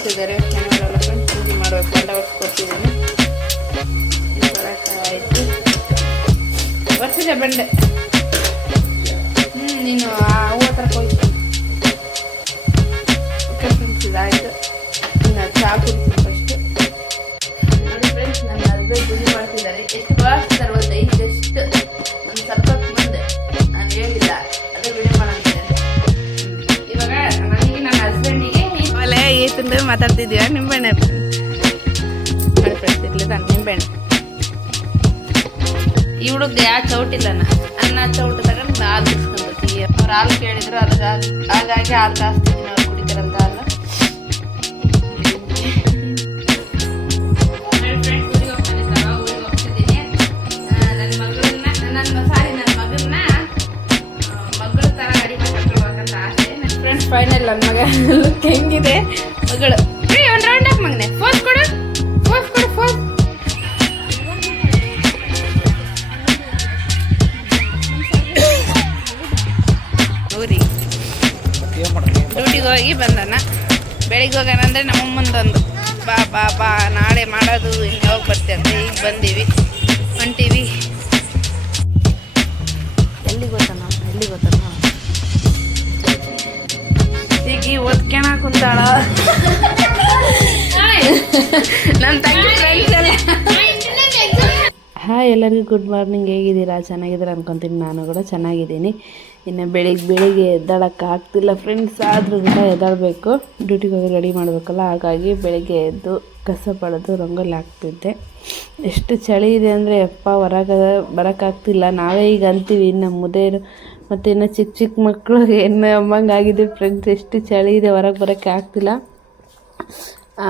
ಮಾಡ್ತಿದ್ದಾರೆ. ಶನಿವಾರ ಫ್ರೆಂಡ್ಸ್ ಪೂಜೆ ಮಾಡಬೇಕು, ಎಲ್ಲ ಕೊಡ್ತಿದ್ದೀನಿ. ಆಯಿತು ವರ್ಷದ ಬಂಡೆ. ನೀನು ಆ ಹೂವು ಹತ್ರ ಹೋಯ್ತು. ಓಕೆ ಫ್ರೆಂಡ್ಸ್, ಇದಾಯಿತು. ಇನ್ನು ಚಹಾ ಕುಡಿತೀನಿ ಫಸ್ಟ್. ನೋಡಿ ಫ್ರೆಂಡ್ಸ್, ನನ್ನ ಹಸ್ಬೆಂಡ್ ಪೂಜೆ ಮಾಡ್ತಿದ್ದಾರೆ. ಎಷ್ಟು ಬಳಸ್ತಾರೆ ಒಂದು ಜಸ್ಟ್ ಒಂದು ಸ್ವಲ್ಪ ಮುಂದೆ ನಾನು ಹೇಳಿಲ್ಲ, ಅದೇ ವಿಡಿಯೋ ಮಾಡಂತಿದ್ದಾರೆ. ಇವಾಗ ನನಗೆ ನನ್ನ ಹಸ್ಬೆಂಡಿಗೆ ಆಮೇಲೆ ಈ ತಿಂದು ಮಾತಾಡ್ತಿದ್ದೀವ ನಿಂಬೆಣ್ಣೆ ಮಾಡಿ ಫ್ರೆಂಡ್ಸ್. ಇರ್ಲಿ ನಾನು ನಿಂಬೆಣ್ಣೆ ಈ ಹುಡುಗ ಯಾ ಚೌಟಿಲ್ಲನ ಅನ್ನ ಚೌಟು ತಗೊಂಡು ಹಾಲು ಬಿಡ್ಸ್ಕೊಂಡ್ಬರ್ತೀವಿ. ಅವ್ರು ಹಾಲು ಕೇಳಿದ್ರು, ಅದ್ರ ಹಾಗಾಗಿ ಹಾಲು ಕಾಸ್ತಿದ್ದೀನಿ. ಅವ್ರು ಕುಡಿತಾರಂತ ಹಾಲು. ಊರಿಗೆ ಹೋಗ್ತಿದ್ದೀನಿ. ನನ್ನ ಮಗಳ ಥರ ರೆಡಿ ಮಾಡ್ಕೊಳ್ಬೇಕಂತ ಆಸೆ. ನನ್ನ ಫ್ರೆಂಡ್ಸ್ ಫೈನಲ್ ನನ್ನ ಮಗ ಲುಕ್ ಹೆಂಗಿದೆ ಮಗಳು. ಒಂದು ರೌಂಡ್ ಹಾಕಿ ಮಗನೆ. ಫೋಸ್ ಕೊಡು, ಫೋಸ್ ಕೊಡು, ಫೋಸ್. ಡ್ಯೂಟಿಗೆ ಹೋಗಿ ಬಂದನ. ಬೆಳಿಗ್ಗೆ ಹೋಗೋಣ ಅಂದರೆ ನಮ್ಮ ಮುಂದೊಂದು ಬಾ ಬಾ ಬಾ ನಾಳೆ ಮಾಡೋದು ಇನ್ನು ಯಾವಾಗ ಬರ್ತೀವಿ ಅಂತ. ಈಗ ಬಂದೀವಿ, ಹೊಂಟೀವಿ. ಎಲ್ಲಿಗೆ ಗೊತ್ತಾನ ಈಗ ಓದ್ಕೊಳ ಕುಂತಾಳ ನಮ್ಮ ತಂಗಿ ಫ್ರೆಂಡ್ಸ್ ಎಲ್ಲ. ಹಾಯ್ ಎಲ್ಲರಿಗೂ ಗುಡ್ ಮಾರ್ನಿಂಗ್. ಹೇಗಿದ್ದೀರಾ? ಚೆನ್ನಾಗಿದ್ದೀರಾ ಅನ್ಕೊತೀನಿ. ನಾನು ಕೂಡ ಚೆನ್ನಾಗಿದ್ದೀನಿ. ಇನ್ನು ಬೆಳಿಗ್ಗೆ ಎದ್ದಾಳಕ್ಕೆ ಆಗ್ತಿಲ್ಲ ಫ್ರೆಂಡ್ಸ್. ಆದರೂ ಕೂಡ ಎದ್ದಾಳಬೇಕು, ಡ್ಯೂಟಿಗೆ ಹೋಗಿ ರೆಡಿ ಮಾಡಬೇಕಲ್ಲ. ಹಾಗಾಗಿ ಬೆಳಿಗ್ಗೆ ಎದ್ದು ಕಸ ಪಡೆದು ರಂಗೋಲಿ ಹಾಕ್ತಿದ್ದೆ. ಎಷ್ಟು ಚಳಿ ಇದೆ ಅಂದರೆ ಅಪ್ಪ ಹೊರಗೆ ಬರೋಕ್ಕಾಗ್ತಿಲ್ಲ. ನಾವೇ ಈಗ ಅಂತೀವಿ, ಇನ್ನು ಮುದೇರು ಮತ್ತು ಇನ್ನು ಚಿಕ್ಕ ಮಕ್ಕಳು ಏನು ಅಮ್ಮಂಗೆ ಆಗಿದೆ ಫ್ರೆಂಡ್ಸ್. ಎಷ್ಟು ಚಳಿ ಇದೆ, ಹೊರಗೆ ಬರೋಕ್ಕೆ ಆಗ್ತಿಲ್ಲ.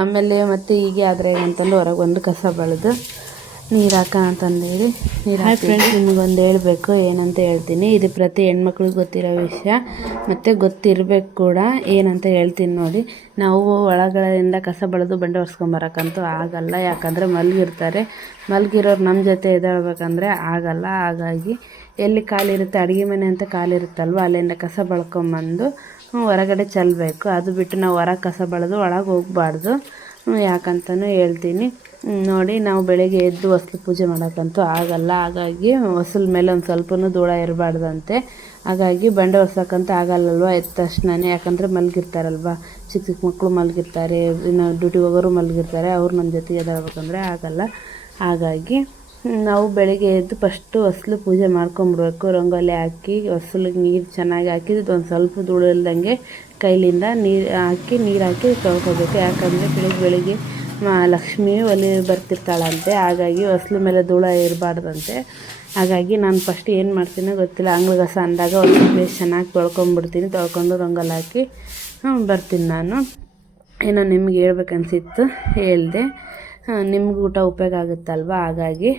ಆಮೇಲೆ ಮತ್ತೆ ಹೀಗೆ ಆದರೆ ಅಂತಂದು ಹೊರಗೆ ಬಂದು ಕಸ ಬೆಳೆದು ನೀರು ಹಾಕೋಣ ಅಂತಂದೇಳಿ ನೀರು ಹಾಕಿ ಫ್ರೆಂಡ್ಸ್. ನಿಮಗೊಂದು ಹೇಳಬೇಕು, ಏನಂತ ಹೇಳ್ತೀನಿ. ಇದು ಪ್ರತಿ ಹೆಣ್ಮಕ್ಳಿಗೆ ಗೊತ್ತಿರೋ ವಿಷಯ ಮತ್ತು ಗೊತ್ತಿರಬೇಕು ಕೂಡ. ಏನಂತ ಹೇಳ್ತೀನಿ ನೋಡಿ. ನಾವು ಒಳಗಡೆಯಿಂದ ಕಸ ಬೆಳೆದು ಬಂಡೆ ಒರೆಸ್ಕೊಂಬರೋಕ್ಕಂತೂ ಆಗಲ್ಲ. ಯಾಕಂದರೆ ಮಲಗಿರೋರು ನಮ್ಮ ಜೊತೆ ಎದ್ದೇಳ್ಬೇಕಂದ್ರೆ ಆಗಲ್ಲ. ಹಾಗಾಗಿ ಎಲ್ಲಿ ಕಾಲಿರುತ್ತೆ, ಅಡುಗೆ ಮನೆ ಅಂತ ಕಾಲಿರುತ್ತಲ್ವ, ಅಲ್ಲಿಂದ ಕಸ ಬೆಳ್ಕೊಂಬಂದು ಹೊರಗಡೆ ಚೆಲ್ಲಬೇಕು. ಅದು ಬಿಟ್ಟು ನಾವು ಹೊರಗೆ ಕಸ ಬೆಳೆದು ಒಳಗೆ ಹೋಗಬಾರ್ದು. ಯಾಕಂತಲೂ ಹೇಳ್ತೀನಿ ನೋಡಿ. ನಾವು ಬೆಳಗ್ಗೆ ಎದ್ದು ಹೊಸ್ಲು ಪೂಜೆ ಮಾಡೋಕ್ಕಂತೂ ಆಗಲ್ಲ. ಹಾಗಾಗಿ ಹೊಸ್ಲ ಮೇಲೆ ಒಂದು ಸ್ವಲ್ಪನೂ ಧೂಳ ಇರಬಾರ್ದಂತೆ. ಹಾಗಾಗಿ ಬಂಡೆ ಒರ್ಸೋಕ್ಕಂತೂ ಆಗಲ್ಲಲ್ವ ಎದ್ದ ತಕ್ಷಣವೇ. ಯಾಕಂದರೆ ಮಲಗಿರ್ತಾರಲ್ವ, ಚಿಕ್ಕ ಮಕ್ಕಳು ಮಲಗಿರ್ತಾರೆ, ಇನ್ನು ಡ್ಯೂಟಿಗೆ ಹೋಗೋರು ಮಲಗಿರ್ತಾರೆ. ಅವ್ರು ನಮ್ಮ ಜೊತೆಗೆ ಎದ್ದೇಳ್ಬೇಕಂದ್ರೆ ಆಗಲ್ಲ. ಹಾಗಾಗಿ ನಾವು ಬೆಳಗ್ಗೆ ಎದ್ದು ಫಸ್ಟು ಹೊಸ್ಲು ಪೂಜೆ ಮಾಡ್ಕೊಂಬಿಡ್ಬೇಕು. ರಂಗೋಲಿ ಹಾಕಿ ಹೊಸ್ಲಿಗೆ ನೀರು ಚೆನ್ನಾಗಿ ಹಾಕಿ ಒಂದು ಸ್ವಲ್ಪ ಧೂಳು ಇಲ್ದಂಗೆ ಕೈಲಿಂದ ನೀರು ಹಾಕಿ ತೊಳ್ಕೊಬೇಕು. ಯಾಕಂದರೆ ಬೆಳಿಗ್ಗೆ ಲಕ್ಷ್ಮಿ ಒಲಿ ಬರ್ತಿರ್ತಾಳಂತೆ. ಹಾಗಾಗಿ ಹೊಸ್ಲು ಮೇಲೆ ಧೂಳ ಇರಬಾರ್ದಂತೆ. ಹಾಗಾಗಿ ನಾನು ಫಸ್ಟ್ ಏನು ಮಾಡ್ತೀನೋ ಗೊತ್ತಿಲ್ಲ, ಅಂಗಳ ಕಸ ಅಂದಾಗ ಹೊಸ್ಲು ಪ್ಲೇಸ್ ಚೆನ್ನಾಗಿ ತೊಳ್ಕೊಂಬಿಡ್ತೀನಿ. ತೊಳ್ಕೊಂಡು ರಂಗೋಲಿ ಹಾಕಿ ಬರ್ತೀನಿ ನಾನು. ಏನೋ ನಿಮ್ಗೆ ಹೇಳ್ಬೇಕನ್ಸಿತ್ತು, ಹೇಳಿದೆ. ನಿಮ್ಗೆ ಊಟ ಉಪಯೋಗ ಆಗುತ್ತಲ್ವ. ಹಾಗಾಗಿ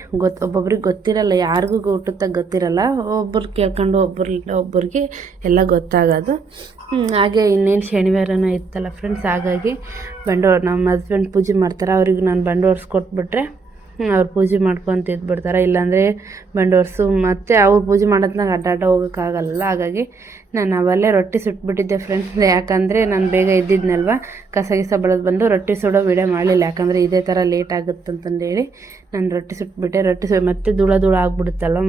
ಒಬ್ಬೊಬ್ರಿಗೆ ಗೊತ್ತಿರಲ್ಲ, ಯಾರಿಗೂ ಊಟದಾಗ ಗೊತ್ತಿರಲ್ಲ. ಒಬ್ಬರು ಕೇಳ್ಕೊಂಡು ಒಬ್ಬರಿಗೆ ಎಲ್ಲ ಗೊತ್ತಾಗೋದು. ಹಾಗೆ ಇನ್ನೇನು ಶನಿವಾರನೂ ಇತ್ತಲ್ಲ ಫ್ರೆಂಡ್ಸ್. ಹಾಗಾಗಿ ನಮ್ಮ ಹಸ್ಬೆಂಡ್ ಪೂಜೆ ಮಾಡ್ತಾರೆ. ಅವ್ರಿಗೆ ನಾನು ಬಂಡೆ ಒರೆಸ್ಕೊಟ್ಬಿಟ್ರೆ ಅವ್ರು ಪೂಜೆ ಮಾಡ್ಕೊತ ಇದ್ಬಿಡ್ತಾರೆ. ಇಲ್ಲಾಂದರೆ ಬಂಡೆ ಒರೆಸು ಮತ್ತು ಅವ್ರು ಪೂಜೆ ಮಾಡೋದ್ನಾಗ ಅಡ್ಡಾಡ ಹೋಗೋಕ್ಕಾಗಲ್ಲ. ಹಾಗಾಗಿ ನಾನು ಅವಲ್ಲೇ ರೊಟ್ಟಿ ಸುಟ್ಬಿಟ್ಟಿದ್ದೆ ಫ್ರೆಂಡ್ಸ್. ಯಾಕಂದರೆ ನಾನು ಬೇಗ ಇದ್ದಿದ್ನಲ್ವ, ಕಸ ಬೆಳೆದು ಬಂದು ರೊಟ್ಟಿ ಸುಡೋ ವಿಡಿಯೋ ಮಾಡಲಿಲ್ಲ. ಯಾಕಂದರೆ ಇದೇ ಥರ ಲೇಟ್ ಆಗುತ್ತಂತಂದೇಳಿ ನಾನು ರೊಟ್ಟಿ ಸುಟ್ಬಿಟ್ಟೆ. ಮತ್ತೆ ಧೂಳ ಆಗ್ಬಿಡುತ್ತಲ್ವ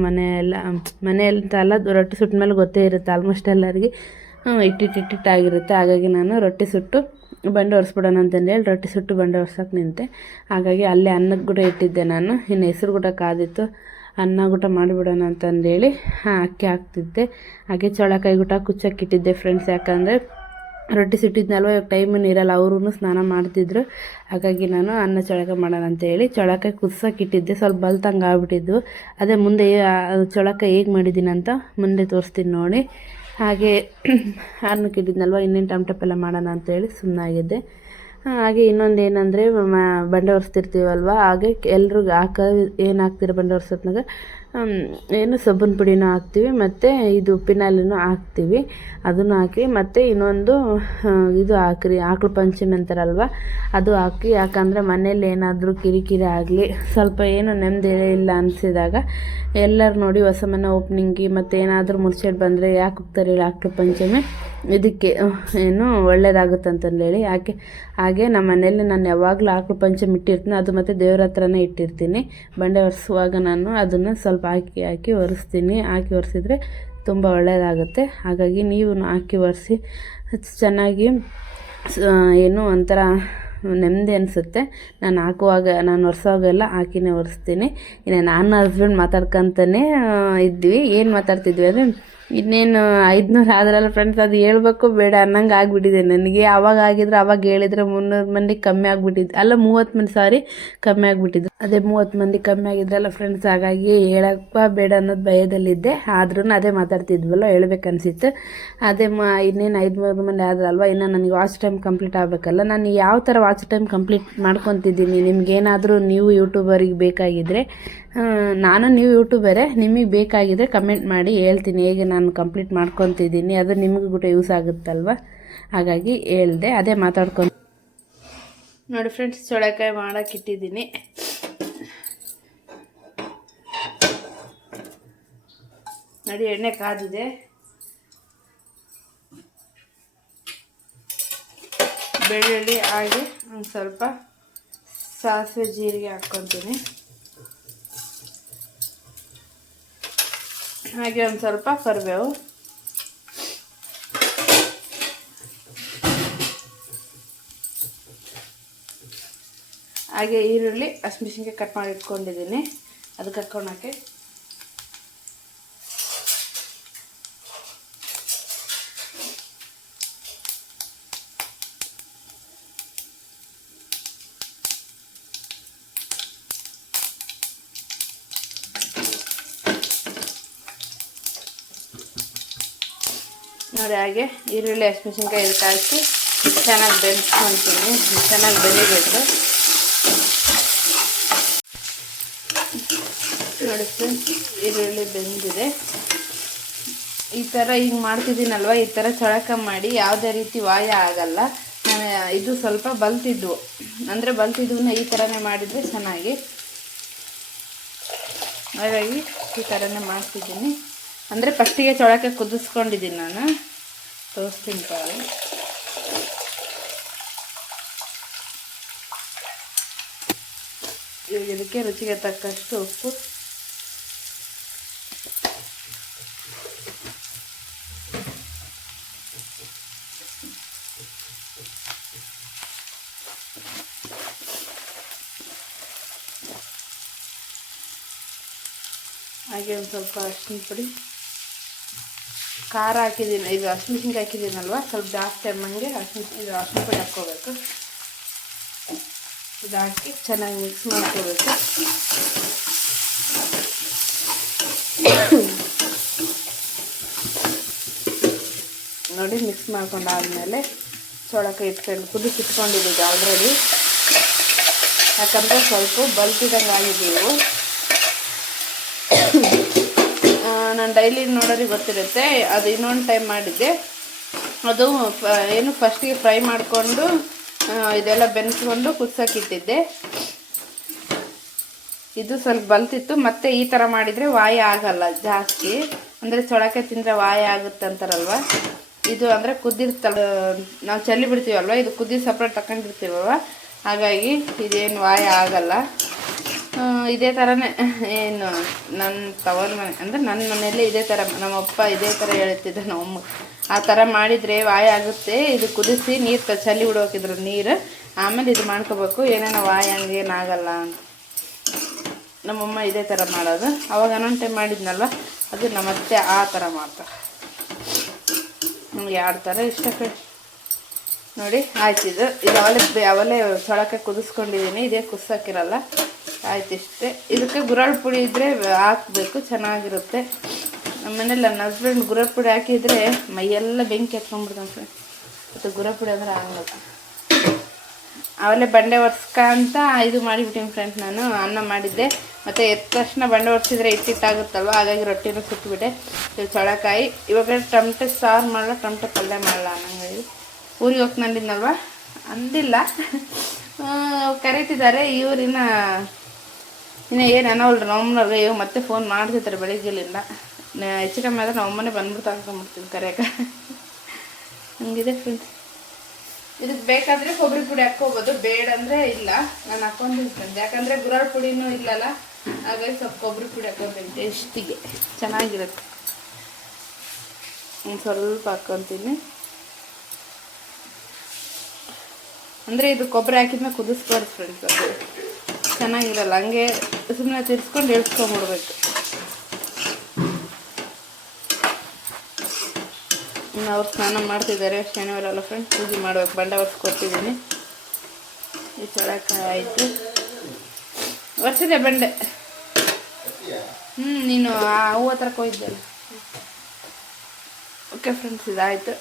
ಮನೆಯಂತಲ್ಲ. ರೊಟ್ಟಿ ಸುಟ್ಟ ಮೇಲೆ ಗೊತ್ತೇ ಇರುತ್ತೆ ಆಲ್ಮೋಸ್ಟ್ ಎಲ್ಲರಿಗೆ, ಇಟ್ಟಿಟ್ಟಿಟ್ಟಿಟ್ಟಾಗಿರುತ್ತೆ. ಹಾಗಾಗಿ ನಾನು ರೊಟ್ಟಿ ಸುಟ್ಟು ಬಂಡೆ ಒರೆಸ್ಬಿಡೋಣ ಅಂತಂದೇಳಿ ರೊಟ್ಟಿ ಸುಟ್ಟು ಬಂಡೆ ಒರ್ಸೋಕೆ ನಿಂತೆ. ಹಾಗಾಗಿ ಅಲ್ಲೇ ಅನ್ನಕ್ಕೆ ಕೂಡ ಇಟ್ಟಿದ್ದೆ ನಾನು. ಇನ್ನು ಹೆಸರು ಕೂಡ ಕಾದಿತ್ತು, ಅನ್ನ ಊಟ ಮಾಡಿಬಿಡೋಣ ಅಂತಂದೇಳಿ ಅಕ್ಕಿ ಹಾಕ್ತಿದ್ದೆ. ಹಾಗೆ ಚೌಳಕಾಯಿ ಊಟ ಕುಚ್ಚಕ್ಕಿಟ್ಟಿದ್ದೆ ಫ್ರೆಂಡ್ಸ್. ಯಾಕಂದರೆ ರೊಟ್ಟಿ ಸುಟ್ಟಿದ್ನಲ್ವ, ಇವಾಗ ಟೈಮನ್ನು ಇರಲ್ಲ, ಅವ್ರೂ ಸ್ನಾನ ಮಾಡ್ತಿದ್ರು. ಹಾಗಾಗಿ ನಾನು ಅನ್ನ ಚೌಳಕಾಯಿ ಮಾಡೋಣ ಅಂತೇಳಿ ಚೌಳಕಾಯಿ ಕುದಿಸೋಕ್ಕಿಟ್ಟಿದ್ದೆ. ಸ್ವಲ್ಪ ಬಲ್ತಂಗೆ ಆಗ್ಬಿಟ್ಟಿದ್ದು. ಅದೇ ಮುಂದೆ ಚೌಳಕಾಯಿ ಹೇಗೆ ಮಾಡಿದ್ದೀನಿ ಅಂತ ಮುಂದೆ ತೋರಿಸ್ತೀನಿ ನೋಡಿ. ಹಾಗೆ ಅನ್ನಕ್ಕೆ ಇಟ್ಟಿದ್ನಲ್ವ, ಇನ್ನೇನು ಟಮಟೆ ಪಲ್ಯ ಮಾಡೋಣ ಅಂತೇಳಿ ಸುಮ್ಮನಾಗಿದ್ದೆ. ಹಾಗೆ ಇನ್ನೊಂದು ಏನಂದರೆ ಬಂಡೆ ಒರೆಸ್ತಿರ್ತೀವಲ್ವ, ಹಾಗೆ ಎಲ್ರಿಗೂ ಏನು ಹಾಕ್ತೀರ ಬಂಡೆ ಒರೆಸೋತ್ನಾಗ ಏನು ಸಬ್ಬನ ಪುಡಿನೂ ಹಾಕ್ತೀವಿ ಮತ್ತು ಇದು ಪಿನಾಲಿನೂ ಹಾಕ್ತೀವಿ. ಅದನ್ನು ಹಾಕಿ ಮತ್ತು ಇನ್ನೊಂದು ಇದು ಹಾಕ್ರಿ, ಆಕಳು ಪಂಚಮಿ ಅಂತಾರಲ್ವ, ಅದು ಹಾಕಿ. ಯಾಕಂದರೆ ಮನೇಲಿ ಏನಾದರೂ ಕಿರಿಕಿರಿ ಆಗಲಿ, ಸ್ವಲ್ಪ ಏನು ನೆಮ್ಮದಿ ಇಲ್ಲ ಅನಿಸಿದಾಗ ಎಲ್ಲರೂ ನೋಡಿ ಹೊಸ ಮನೆ ಓಪ್ನಿಂಗಿ ಮತ್ತು ಏನಾದರೂ ಮುರ್ಚೆಡ್ ಬಂದರೆ ಯಾಕೆ ಹೋಗ್ತಾರೆ ಆಕಳು ಪಂಚಮಿ ಇದಕ್ಕೆ ಏನು ಒಳ್ಳೆಯದಾಗುತ್ತಂತಂದೇಳಿ ಹಾಗೆ ನಮ್ಮ ಮನೆಯಲ್ಲಿ ನಾನು ಯಾವಾಗಲೂ ಆಕಳು ಪಂಚಮಿ ಇಟ್ಟಿರ್ತೀನಿ, ಅದು ಮತ್ತು ದೇವ್ರ ಹತ್ರನೇ ಇಟ್ಟಿರ್ತೀನಿ. ಬಂಡೆ ಒರೆಸುವಾಗ ನಾನು ಅದನ್ನು ಸ್ವಲ್ಪ ಹಾಕಿ ಒರೆಸ್ತೀನಿ. ಹಾಕಿ ಒರೆಸಿದ್ರೆ ತುಂಬ ಒಳ್ಳೆಯದಾಗುತ್ತೆ. ಹಾಗಾಗಿ ನೀವು ಹಾಕಿ ಒರೆಸಿ ಚೆನ್ನಾಗಿ ಏನು ಒಂಥರ ನೆಮ್ಮದಿ ಅನಿಸುತ್ತೆ. ನಾನು ಒರೆಸೋವಾಗೆಲ್ಲ ಹಾಕಿನೇ ಒರೆಸ್ತೀನಿ. ಇನ್ನು ನಾನು ಹಸ್ಬೆಂಡ್ ಮಾತಾಡ್ಕೊತಾನೆ ಇದ್ವಿ. ಏನು ಮಾತಾಡ್ತಿದ್ವಿ ಅಂದರೆ, ಇನ್ನೇನು 500 ಆದ್ರಲ್ಲ ಫ್ರೆಂಡ್ಸ್, ಅದು ಹೇಳ್ಬೇಕು ಬೇಡ ಅನ್ನಂಗೆ ಆಗಿಬಿಟ್ಟಿದೆ ನನಗೆ. ಅವಾಗ ಹೇಳಿದರೆ 300 ಮಂದಿ ಕಮ್ಮಿ ಆಗಿಬಿಟ್ಟಿದ್ದು, ಅಲ್ಲ 30 ಮಂದಿ ಕಮ್ಮಿ ಆಗಿಬಿಟ್ಟಿದ್ದು. ಅದೇ 30 ಮಂದಿ ಕಮ್ಮಿ ಆಗಿದ್ರಲ್ಲ ಫ್ರೆಂಡ್ಸ್, ಹಾಗಾಗಿ ಹೇಳಪ್ಪ ಬೇಡ ಅನ್ನೋದು ಭಯದಲ್ಲಿದ್ದೆ. ಆದ್ರೂ ಅದೇ ಮಾತಾಡ್ತಿದ್ವಲ್ಲ, ಹೇಳ್ಬೇಕನ್ಸಿತ್ತು. ಅದೇ ಇನ್ನೇನು 500 ಮಂದಿ ಆದ್ರಲ್ವ, ಇನ್ನು ನನಗೆ ವಾಚ್ ಟೈಮ್ ಕಂಪ್ಲೀಟ್ ಆಗಬೇಕಲ್ಲ. ನಾನು ಯಾವ ಥರ ವಾಚ್ ಟೈಮ್ ಕಂಪ್ಲೀಟ್ ಮಾಡ್ಕೊತಿದ್ದೀನಿ, ನಿಮಗೇನಾದರೂ ನೀವು ಯೂಟ್ಯೂಬರಿಗೆ ಬೇಕಾಗಿದ್ದರೆ, ನೀವು ಯೂಟ್ಯೂಬರೇ, ನಿಮಗೆ ಬೇಕಾಗಿದ್ದರೆ ಕಮೆಂಟ್ ಮಾಡಿ ಹೇಳ್ತೀನಿ ಹೇಗೆ ನಾನು ಕಂಪ್ಲೀಟ್ ಮಾಡ್ಕೊತಿದ್ದೀನಿ. ಅದು ನಿಮಗೂ ಕೂಡ ಯೂಸ್ ಆಗುತ್ತಲ್ವ, ಹಾಗಾಗಿ ಹೇಳ್ದೆ. ಅದೇ ಮಾತಾಡ್ಕೊಂಡು ನೋಡಿ ಫ್ರೆಂಡ್ಸ್, ಚೋಳೆಕಾಯಿ ಮಾಡೋಕ್ಕಿಟ್ಟಿದ್ದೀನಿ. ನೋಡಿ ಎಣ್ಣೆ ಕಾದಿದೆ. ಬೆಳ್ಳುಳ್ಳಿ ಹಾಗೆ ಒಂದು ಸ್ವಲ್ಪ ಸಾಸಿವೆ ಜೀರಿಗೆ ಹಾಕ್ಕೊತೀನಿ. ಹಾಗೆ ಒಂದು ಸ್ವಲ್ಪ ಕರಿಬೇವು, ಹಾಗೆ ಈರುಳ್ಳಿ ಹಸಿಮೆಣಸಿನ್ಕಾಯಿ ಕಟ್ ಮಾಡಿ ಇಟ್ಕೊಂಡಿದ್ದೀನಿ, ಅದಕ್ಕೆ ಹಾಕ್ಕೊಳಕ್ಕೆ. ನೋಡಿ ಹಾಗೆ ಈರುಳ್ಳಿ ಹಸಿಮೆಣಸಿನ್ಕಾಯಿ ಇದಕ್ಕೆ ಹಾಕಿ ಚೆನ್ನಾಗಿ ಬೆಂದ್ಕೊಳ್ತೀನಿ. ಚೆನ್ನಾಗಿ ಬೆಳಿಬೇಕು. ನೋಡಿ ಫ್ರೆಂಡ್ಸ್, ಈರುಳ್ಳಿ ಬೆಂದಿದೆ. ಈ ಥರ ಹಿಂಗೆ ಮಾಡ್ತಿದ್ದೀನಲ್ವ, ಈ ಥರ ಚಳಕ ಮಾಡಿ ಯಾವುದೇ ರೀತಿ ವಾಯ ಆಗಲ್ಲ. ನಾನು ಇದು ಸ್ವಲ್ಪ ಬಲ್ತಿದ್ವು, ಅಂದರೆ ಬಲ್ತಿದ್ವನ್ನ ಈ ಥರನೇ ಮಾಡಿದರೆ ಚೆನ್ನಾಗಿ. ಹಾಗಾಗಿ ಈ ಥರನೇ ಮಾಡ್ತಿದ್ದೀನಿ. ಅಂದರೆ ಫಸ್ಟಿಗೆ ಚೊಳಕೆ ಕುದಿಸ್ಕೊಂಡಿದ್ದೀನಿ ನಾನು, ತೋರಿಸ್ತೀನಿ ಪಾರು. ಇವಾಗ ಇದಕ್ಕೆ ರುಚಿಗೆ ತಕ್ಕಷ್ಟು ಉಪ್ಪು, ಹಾಗೆ ಒಂದು ಸ್ವಲ್ಪ ಅರಿಶಿನ ಪುಡಿ, ಖಾರ ಹಾಕಿದ್ದೀನಿ. ಇದು ಹಸಿಮೆಣಸಿನ್ಕಾಯಿ ಹಾಕಿದ್ದೀನಲ್ವ, ಸ್ವಲ್ಪ ಜಾಸ್ತಿ ಅಮ್ಮಂಗೆ ಅರಿಶಿನ ಪುಡಿ ಹಾಕ್ಕೋಬೇಕು. ಇದು ಹಾಕಿ ಚೆನ್ನಾಗಿ ಮಿಕ್ಸ್ ಮಾಡ್ಕೋಬೇಕು. ನೋಡಿ ಮಿಕ್ಸ್ ಮಾಡ್ಕೊಂಡಾದ್ಮೇಲೆ ಚೋಳಕಾಯಿ ಕುದಿಸಿಟ್ಕೊಂಡಿದ್ದೀವಿ ಆಲ್ರೆಡಿ. ಯಾಕಂದರೆ ಸ್ವಲ್ಪ ಬಲ್ತಿದಂಗೆ ಆಗಿದ್ದೀವಿ. ನಾನು ಡೈಲಿ ನೋಡೋರಿಗೆ ಗೊತ್ತಿರುತ್ತೆ. ಅದು ಇನ್ನೊಂದು ಟೈಮ್ ಮಾಡಿದ್ದೆ, ಅದು ಏನು ಫಸ್ಟಿಗೆ ಫ್ರೈ ಮಾಡಿಕೊಂಡು ಇದೆಲ್ಲ ಬೆನ್ಸ್ಕೊಂಡು ಕುದಿಸೋಕ್ಕಿಟ್ಟಿದ್ದೆ. ಇದು ಸ್ವಲ್ಪ ಬಲ್ತಿತ್ತು. ಮತ್ತೆ ಈ ಥರ ಮಾಡಿದರೆ ವಾಯ ಆಗಲ್ಲ ಜಾಸ್ತಿ, ಅಂದರೆ ಚೊಳಕಾಯಿ ತಿಂದರೆ ವಾಯ ಆಗುತ್ತೆ ಅಂತಾರಲ್ವ. ಇದು ಅಂದರೆ ಕುದ್ದಿರ್ತಲ್ಲ, ನಾವು ಚಲ್ಲಿ ಬಿಡ್ತೀವಲ್ವ, ಇದು ಕುದ್ದಿ ಸಪ್ರೇಟ್ ತಗೊಂಡಿರ್ತೀವಲ್ವ, ಹಾಗಾಗಿ ಇದೇನು ವಾಯ ಆಗಲ್ಲ. ಇದೇ ಥರನೇ ಏನು ನನ್ನ ತವರ ಮನೆ ಅಂದರೆ ನನ್ನ ಮನೆಯಲ್ಲೇ ಇದೇ ಥರ ನಮ್ಮಪ್ಪ ಇದೇ ಥರ ಹೇಳ್ತಿದ್ದ ನಮ್ಮಮ್ಮ. ಆ ಥರ ಮಾಡಿದರೆ ವಾಯ ಆಗುತ್ತೆ. ಇದು ಕುದಿಸಿ ನೀರು ಚಲ್ಲಿ ಬಿಡೋಕಿದ್ರು ನೀರು, ಆಮೇಲೆ ಇದು ಮಾಡ್ಕೋಬೇಕು. ಏನೇನೋ ವಾಯ ಹಂಗೇನಾಗಲ್ಲ ಅಂತ ನಮ್ಮಮ್ಮ ಇದೇ ಥರ ಮಾಡೋದು. ಅವಾಗ ಇನ್ನೊಂದು ಟೈಮ್ ಮಾಡಿದ್ನಲ್ವ, ಅದು ನಮ್ಮತ್ತೆ ಆ ಥರ ಮಾಡ್ತಾರೆ. ನಮ್ಗೆ ಯಾವ ಥರ ಇಷ್ಟ ನೋಡಿ. ಆಯ್ತಿದ್ದು ಇದು ಅವಲೇ ಚೊಳಕೆ ಕುದಿಸ್ಕೊಂಡಿದ್ದೀನಿ, ಇದೇ ಕುದಿಸೋಕ್ಕಿರಲ್ಲ. ಆಯ್ತು ಇಷ್ಟೇ. ಇದಕ್ಕೆ ಗುರಳ್ ಪುಡಿ ಇದ್ದರೆ ಹಾಕಬೇಕು, ಚೆನ್ನಾಗಿರುತ್ತೆ. ನಮ್ಮ ಮನೇಲಿ ನನ್ನ ಹಸ್ಬೆಂಡ್ ಗುರಳ್ ಪುಡಿ ಹಾಕಿದರೆ ಮೈಯೆಲ್ಲ ಬೆಂಕಿ ಎತ್ಕೊಂಡ್ಬಿಡ್ತಾನೆ ಫ್ರೆಂಡ್. ಮತ್ತು ಗುರಳ್ ಪುಡಿ ಅಂದರೆ ಆಗಲ್ಲ. ಅವಲೇ ಬಂಡೆ ಒರೆಸ್ಕೊಂತ ಇದು ಮಾಡಿಬಿಟ್ಟಿನಿ ಫ್ರೆಂಡ್ಸ್. ನಾನು ಅನ್ನ ಮಾಡಿದ್ದೆ, ಮತ್ತು ಎದ್ದ ತಕ್ಷಣ ಬಂಡೆ ಒರೆಸಿದ್ರೆ ಹಿಟ್ಟಿಟ್ಟಾಗುತ್ತಲ್ವ, ಹಾಗಾಗಿ ರೊಟ್ಟಿನೂ ಸುಟ್ಬಿಟ್ಟೆ. ಇದು ಚೊಳಕಾಯಿ. ಇವಾಗ ಟೊಮಟೆ ಸಾರು ಮಾಡಲ್ಲ, ಟೊಮಟೆ ಪಲ್ಯ ಮಾಡಲ್ಲ ಅನ್ನಂಗೆ. ಊರಿಗೆ ಹೋಗ್ತಂದಿದ್ನಲ್ವ, ಅಂದಿಲ್ಲ, ಕರೀತಿದ್ದಾರೆ ಇವರಿನ್ನ ಏನು ಅನ್ನೋಲ್ರಿ ನಮ್ಮನವ್ರಿಗೆ. ಇವಾಗ ಮತ್ತೆ ಫೋನ್ ಮಾಡ್ತಿರ್ತಾರೆ ಬೆಳಿಗ್ಗೆಲಿಂದ. ಹೆಚ್ಚು ಕಮ್ಮಿ ಆದರೆ ನಮ್ಮಮ್ಮನೇ ಬಂದ್ಬಿಡ್ತಾ ಅನ್ಕೊಂಡ್ಬಿಡ್ತೀನಿ ಕರೆಯಾಗ. ಹಂಗಿದೆ ಫ್ರೆಂಡ್ಸ್. ಇದಕ್ಕೆ ಬೇಕಾದರೆ ಕೊಬ್ಬರಿ ಪುಡಿ ಹಾಕ್ಕೋಬೋದು, ಬೇಡ ಅಂದರೆ ಇಲ್ಲ. ನಾನು ಹಾಕ್ಕೊಂಡಿದ್ದೀನಿ ಫ್ರೆಂಡ್ಸ್, ಯಾಕಂದರೆ ಗುರಾಳ್ ಪುಡಿನೂ ಇಲ್ಲಲ್ಲ, ಹಾಗಾಗಿ ಸ್ವಲ್ಪ ಕೊಬ್ಬರಿ ಪುಡಿ ಹಾಕ್ಕೊತೀನಿ ಟೇಸ್ಟಿಗೆ ಚೆನ್ನಾಗಿರುತ್ತೆ. ಒಂದು ಸ್ವಲ್ಪ ಹಾಕ್ಕೊತೀನಿ. ಅಂದರೆ ಇದು ಕೊಬ್ಬರಿ ಹಾಕಿದ್ಮೇಲೆ ಕುದಿಸ್ಬಾರ್ದು ಫ್ರೆಂಡ್ಸ್, ಅದು ಚೆನ್ನಾಗಿರಲ್ಲ. ಹಂಗೆ ಸುಮ್ಮನೆ ತಿರ್ಸ್ಕೊಂಡು ಇಳಿಸ್ಕೊಂಬಿಡ್ಬೇಕು. ಇನ್ನು ಅವ್ರು ಸ್ನಾನ ಮಾಡ್ತಿದ್ದಾರೆ, ಶನಿವಾರ ಅಲ್ಲ ಫ್ರೆಂಡ್ಸ್, ಪೂಜೆ ಮಾಡ್ಬೇಕು. ಬಂಡೆ ಒರೆಸ್ಕೊಟ್ಟಿದ್ದೀನಿ. ಈ ಚಳಕಾಯಿ ಆಯಿತು, ಒರೆಸಿದೆ ಬಂಡೆ. ನೀನು ಆ ಹೂವು ಹತ್ರಕ್ಕೆ ಹೋಗಿದ್ದಲ್ಲ. ಓಕೆ ಫ್ರೆಂಡ್ಸ್, ಇದಾಯಿತು.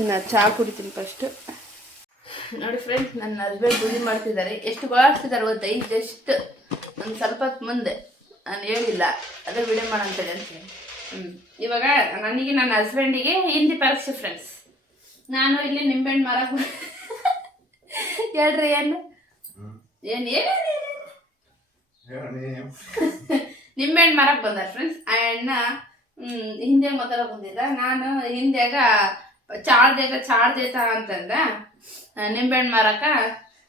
ಇನ್ನು ಚಹಾ ಕುಡಿತೀನಿ ಫಸ್ಟು. ನೋಡಿ ಫ್ರೆಂಡ್ಸ್, ನನ್ನ ಹಸ್ಬೆಂಡ್ ಪೂಜೆ ಮಾಡ್ತಿದ್ದಾರೆ. ಎಷ್ಟು ಬಳಸ್ತಿದ್ದಾರೆ ಗೊತ್ತಾ, ಈಗ ಜಸ್ಟ್ ಒಂದು ಸ್ವಲ್ಪ ಹೊತ್ತು ಮುಂದೆ ನಾನು ಹೇಳಿಲ್ಲ, ಅದೇ ವಿಡಿಯೋ ಮಾಡಂತೇಳಿ ಅಂತೇಳಿ. ಇವಾಗ ನನಗೆ ನನ್ನ ಹಸ್ಬೆಂಡಿಗೆ ಹಿಂದಿ ಪರೀಕ್ಷೆ ಫ್ರೆಂಡ್ಸ್. ನಾನು ಇಲ್ಲಿ ನಿಂಬೆಹಣ್ಣು ಮಾರಕ್ಕೆ ಹೇಳ್ರಿ ಏನು ನಿಂಬೆಹಣ್ಣು ಮಾರಕ್ಕೆ ಬಂದಾರ ಫ್ರೆಂಡ್ಸ್. ಆ ಅಣ್ಣ ಹಿಂದಿಯಾಗ ಮಾತಾಡೋ ಬಂದಿದ್ದ. ನಾನು ಹಿಂದಿಯಾಗ ಚಾರ್ಜ್ ಅಂತಂದ ನಿಂಬೆಹಣ್ಣು ಮಾರಕ.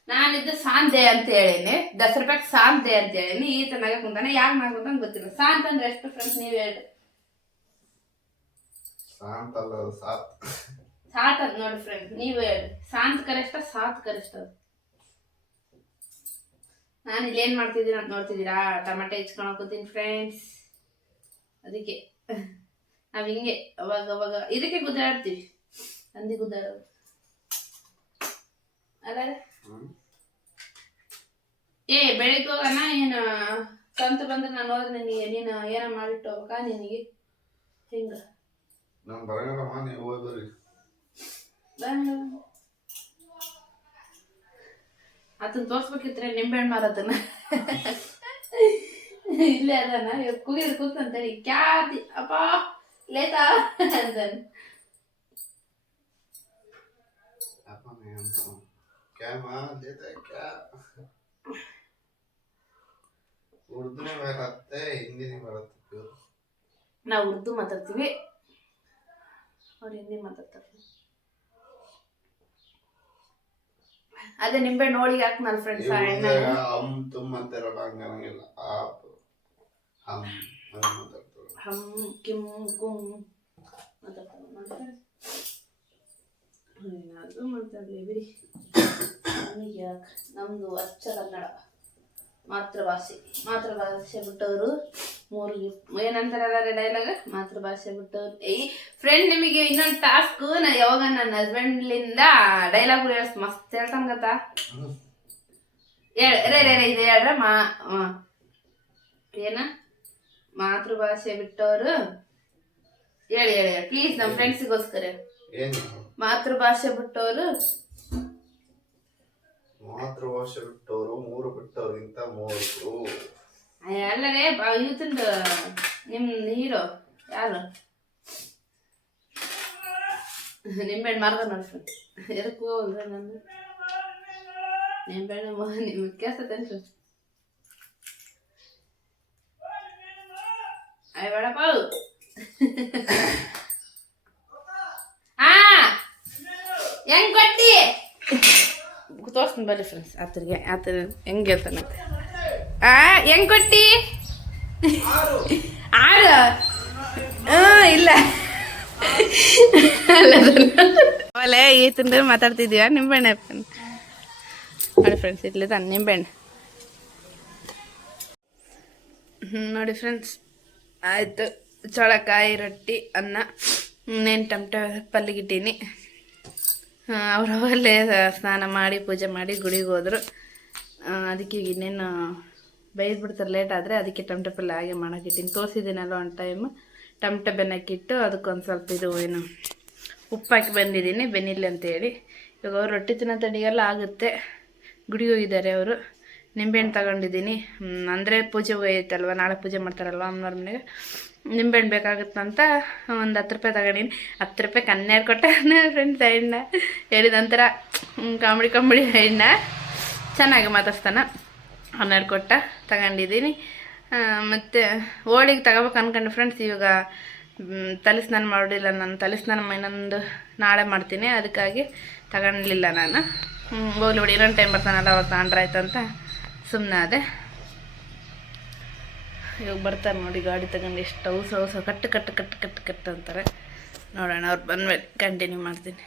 ನಾನಿದ್ದು ಸಾಂದೆ ಅಂತ ಹೇಳೀನಿ, 10 ರೂಪಾಯಿಗೆ ಸಾಂದೆ ಅಂತ ಹೇಳೀನಿ. ಈತ ನಗ ಕುಂತಾನೆ, ಯಾಕೆ ನಗ ಕುಂತಾನೆ ಗೊತ್ತಿಲ್ಲ. ಸಾಂತ್ ಅಂದ್ರೆ ಎಷ್ಟು ಫ್ರೆಂಡ್ಸ್ ನೀವು ಹೇಳ್ರಿ? ಸಾತ್ ಅಂತ ನೋಡಿ ಫ್ರೆಂಡ್ಸ್, ನೀವು ಹೇಳ್ರಿ. ಸಾಂತ್ ಕರೆಷ್ಟ, ಸಾತ್ ಕರೆಷ್ಟ? ನಾನು ಇಲ್ಲಿ ಏನ್ ಮಾಡ್ತಿದ್ದೀನಿ ಅಂತ ನೋಡ್ತಿದ್ದೀರಾ? ಟಮಾಟೆ ಹೆಚ್ಕೊಂಡು ಹೋಗ್ತೀನಿ ಫ್ರೆಂಡ್ಸ್. ಅದಕ್ಕೆ ನಾವ್ ಹಿಂಗೆ ಅವಾಗ ಅವಾಗ ಇದಕ್ಕೆ ಗುದ್ದಾಡ್ತೀವಿ, ಹಂದಿ ಗುದ್ದಾಡೋದು ಅಲ್ಲ. ಬೆಳಿಗ್ಗೆ ಹೋಗೋಣ, ಏನು ಸ್ವಂತ ಬಂದ್ರೆ ನಾನು ಹೋದ್ರೆ ನಿನಗೆ ನೀನು ಏನ ಮಾಡಿಟ್ಟು ಹೋಗ್ಬೇಕಾ ನಿನಗೆ? ಹಿಂಗ ಅದನ್ನ ತೋರ್ಸ್ಬೇಕಿದ್ರೆ ನಿಂಬೆಹಣ್ಣು ಮಾರದನ್ನ ಇಲ್ಲೇ ಅದನ್ನ ಕುಗಿದು ಕೂತಂತೇಳಿ ಕ್ಯಾತಿ ಅಪ್ಪ ಲೇತಾ ಅಂತಾನೆ. ನಾವು ಉರ್ದು ಮಾತಾಡ್ತೀವಿ, ಅವ್ರು ಹಿಂದಿ ಮಾತಾಡ್ತಾರೆ. ಅದೇ ನಿಂಬೆಹಣ್ಣು ಹೋಳಿಗೆ ಹಾಕ್ನಲ್ಲ ಫ್ರೆಂಡ್ಸ್. ಹಮ್ ಕಿಮ್ ಗುಮ್ ಮಾತಾಡ್ತಾರೆ. ಏನಾದರೂ ಮಾತಾಡಲಿ ಬಿಡಿ, ನನಗೆ ಯಾಕೆ? ನಮ್ಮದು ಅಚ್ಚ ಕನ್ನಡ ಮಾತೃಭಾಷೆ ಬಿಟ್ಟವರು ಏನಂತಾರಲ್ಲ ಡೈಲಾಗ್, ಮಾತೃಭಾಷೆ ಬಿಟ್ಟವ್ರು. ಈ ಫ್ರೆಂಡ್ ನಿಮಗೆ ಇನ್ನೊಂದು ಟಾಸ್ಕ್, ಯಾವಾಗ ನನ್ನ ಹಸ್ಬೆಂಡ್ಲಿಂದ ಡೈಲಾಗ್ ಹೇಳ್ಸ್ ಮಸ್ತ್ ಹೇಳ್ತಾನ ಗೊತ್ತಾ? ಇದು ಹೇಳ್ರ ಏನ ಮಾತೃಭಾಷೆ ಬಿಟ್ಟವರು ಹೇಳಿ ಪ್ಲೀಸ್, ನಮ್ಮ ಫ್ರೆಂಡ್ಸಿಗೋಸ್ಕರ. ಮಾತೃಭಾಷೆ ಬಿಟ್ಟವರು ಮೂರು ಬಿಟ್ಟವ್ರಿಗಿಂತ ಮೂರು. ಅಲ್ಲರೇ ಇವತ್ತಿಂದ ನಿಮ್ ಹೀರೋ ಯಾರು? ನಿಂಬೆಹಣ್ಣು ಮಾರ್ದ ನೋಡಿ ಎದಕ್ಕೂ ಹೋದ್ರೆ ನಾನು ನಿಂಬೆಹಣ್ಣು ನಿಮ್ಗೆ ಕೇಳ್ಸತ್ತೇನೆ ಫ್ರೆಂಡ್ಸ್. ಅಯ್ಯ ಬೇಡಪ್ಪ. ಹೆಂಗ್ ಕೊಟ್ಟಿ ತೋರ್ಸ್ತೀನಿ ಬರ್ರಿ ಫ್ರೆಂಡ್ಸ್. ಆತ ಹೆಂಗೆ ಹೇಳ್ತಾನೆ ಹೆಂಗ್ ಕೊಟ್ಟಿ? 6 ಇಲ್ಲ ಅವಲೇ ಈತಂದ್ರೆ ಮಾತಾಡ್ತಿದೀವ. ನಿಂಬೆಹಣ್ಣು ನೋಡಿ ಫ್ರೆಂಡ್ಸ್, ಇರ್ಲಿ ತಾನೆ ನಿಂಬೆಹಣ್ಣು. ನೋಡಿ ಫ್ರೆಂಡ್ಸ್, ಆಯಿತು. ಚಳಕಾಯಿ ರೊಟ್ಟಿ ಅನ್ನ, ಇನ್ನೇನು ಟಮಟೆ ಪಲ್ಲಿಗಿಟ್ಟೀನಿ. ಅವರವಲ್ಲೇ ಸ್ನಾನ ಮಾಡಿ ಪೂಜೆ ಮಾಡಿ ಗುಡಿಗೆ ಹೋದ್ರು. ಅದಕ್ಕೆ ಇನ್ನೇನು ಬೇಯ್ದುಬಿಡ್ತಾರೆ ಲೇಟ್ ಆದರೆ, ಅದಕ್ಕೆ ಟಮಟೆ ಪಲ್ಯ ಹಾಗೆ ಮಾಡೋಕ್ಕಿಟ್ಟಿನಿ. ತೋರಿಸಿದ್ದೀನಲ್ಲ ಒಂದು ಟೈಮ್ ಟಮಟೆ ಬೆನ್ನಕ್ಕಿಟ್ಟು ಅದಕ್ಕೊಂದು ಸ್ವಲ್ಪ ಇದು ಏನು ಉಪ್ಪು ಹಾಕಿ ಬಂದಿದ್ದೀನಿ, ಬೆನ್ನಿಲ್ಲ ಅಂತೇಳಿ. ಇವಾಗ ಅವ್ರು ರೊಟ್ಟಿ ತಿನ್ನೋ ತಡಿಗೆಲ್ಲ ಆಗುತ್ತೆ. ಗುಡಿಗೆ ಹೋಗಿದ್ದಾರೆ ಅವರು. ನಿಂಬೆಹಣ್ಣು ತಗೊಂಡಿದ್ದೀನಿ, ಅಂದರೆ ಪೂಜೆ ಹೋಗೈತಲ್ವ, ನಾಳೆ ಪೂಜೆ ಮಾಡ್ತಾರಲ್ವ ಅಮ್ಮನವ್ರ ಮನೆಗೆ. ನಿಂಬೆಹಣ್ಣು ಬೇಕಾಗುತ್ತಂತ ಒಂದು 10 ರೂಪಾಯಿ ತಗೊಂಡೀನಿ. 10 ರೂಪಾಯಿಗೆ 12 ಕೊಟ್ಟ ಫ್ರೆಂಡ್ಸ್. ಎಣ್ಣೆ ಹೇಳಿದ ನಂತರ ಕಾಮಿಡಿ ಎಣ್ಣೆ ಚೆನ್ನಾಗಿ ಮಾತಾಡ್ತಾನೆ. 12 ಕೊಟ್ಟ ತಗೊಂಡಿದ್ದೀನಿ. ಮತ್ತು ಹೋಳಿಗೆ ತಗೋಬೇಕು ಅನ್ಕೊಂಡು ಫ್ರೆಂಡ್ಸ್. ಇವಾಗ ತಲೆ ಸ್ನಾನ ಮಾಡಿಲ್ಲ ನಾನು. ತಲೆ ಸ್ನಾನ ಇನ್ನೊಂದು ನಾಳೆ ಮಾಡ್ತೀನಿ, ಅದಕ್ಕಾಗಿ ತಗೊಳ್ಲಿಲ್ಲ ನಾನು. ಹೋಗ್ಲಿ ಬಿಡಿ, ಇನ್ನೊಂದು ಟೈಮ್ ಬರ್ತಾನಲ್ಲ ಅವಾಗ ತಗೊಂಡ್ರಾಯ್ತು ಅಂತ ಸುಮ್ಮನೆ ಅದೇ. ಇವಾಗ ಬರ್ತಾರೆ ನೋಡಿ ಗಾಡಿ ತಗೊಂಡು, ಎಷ್ಟು ಅವಸ ಕಟ್ಟು ಕಟ್ಟು ಕಟ್ಟು ಕಟ್ಟು ಕಟ್ಟು ಅಂತಾರೆ. ನೋಡೋಣ ಅವ್ರು ಬಂದಮೇಲೆ ಕಂಟಿನ್ಯೂ ಮಾಡ್ತೀನಿ.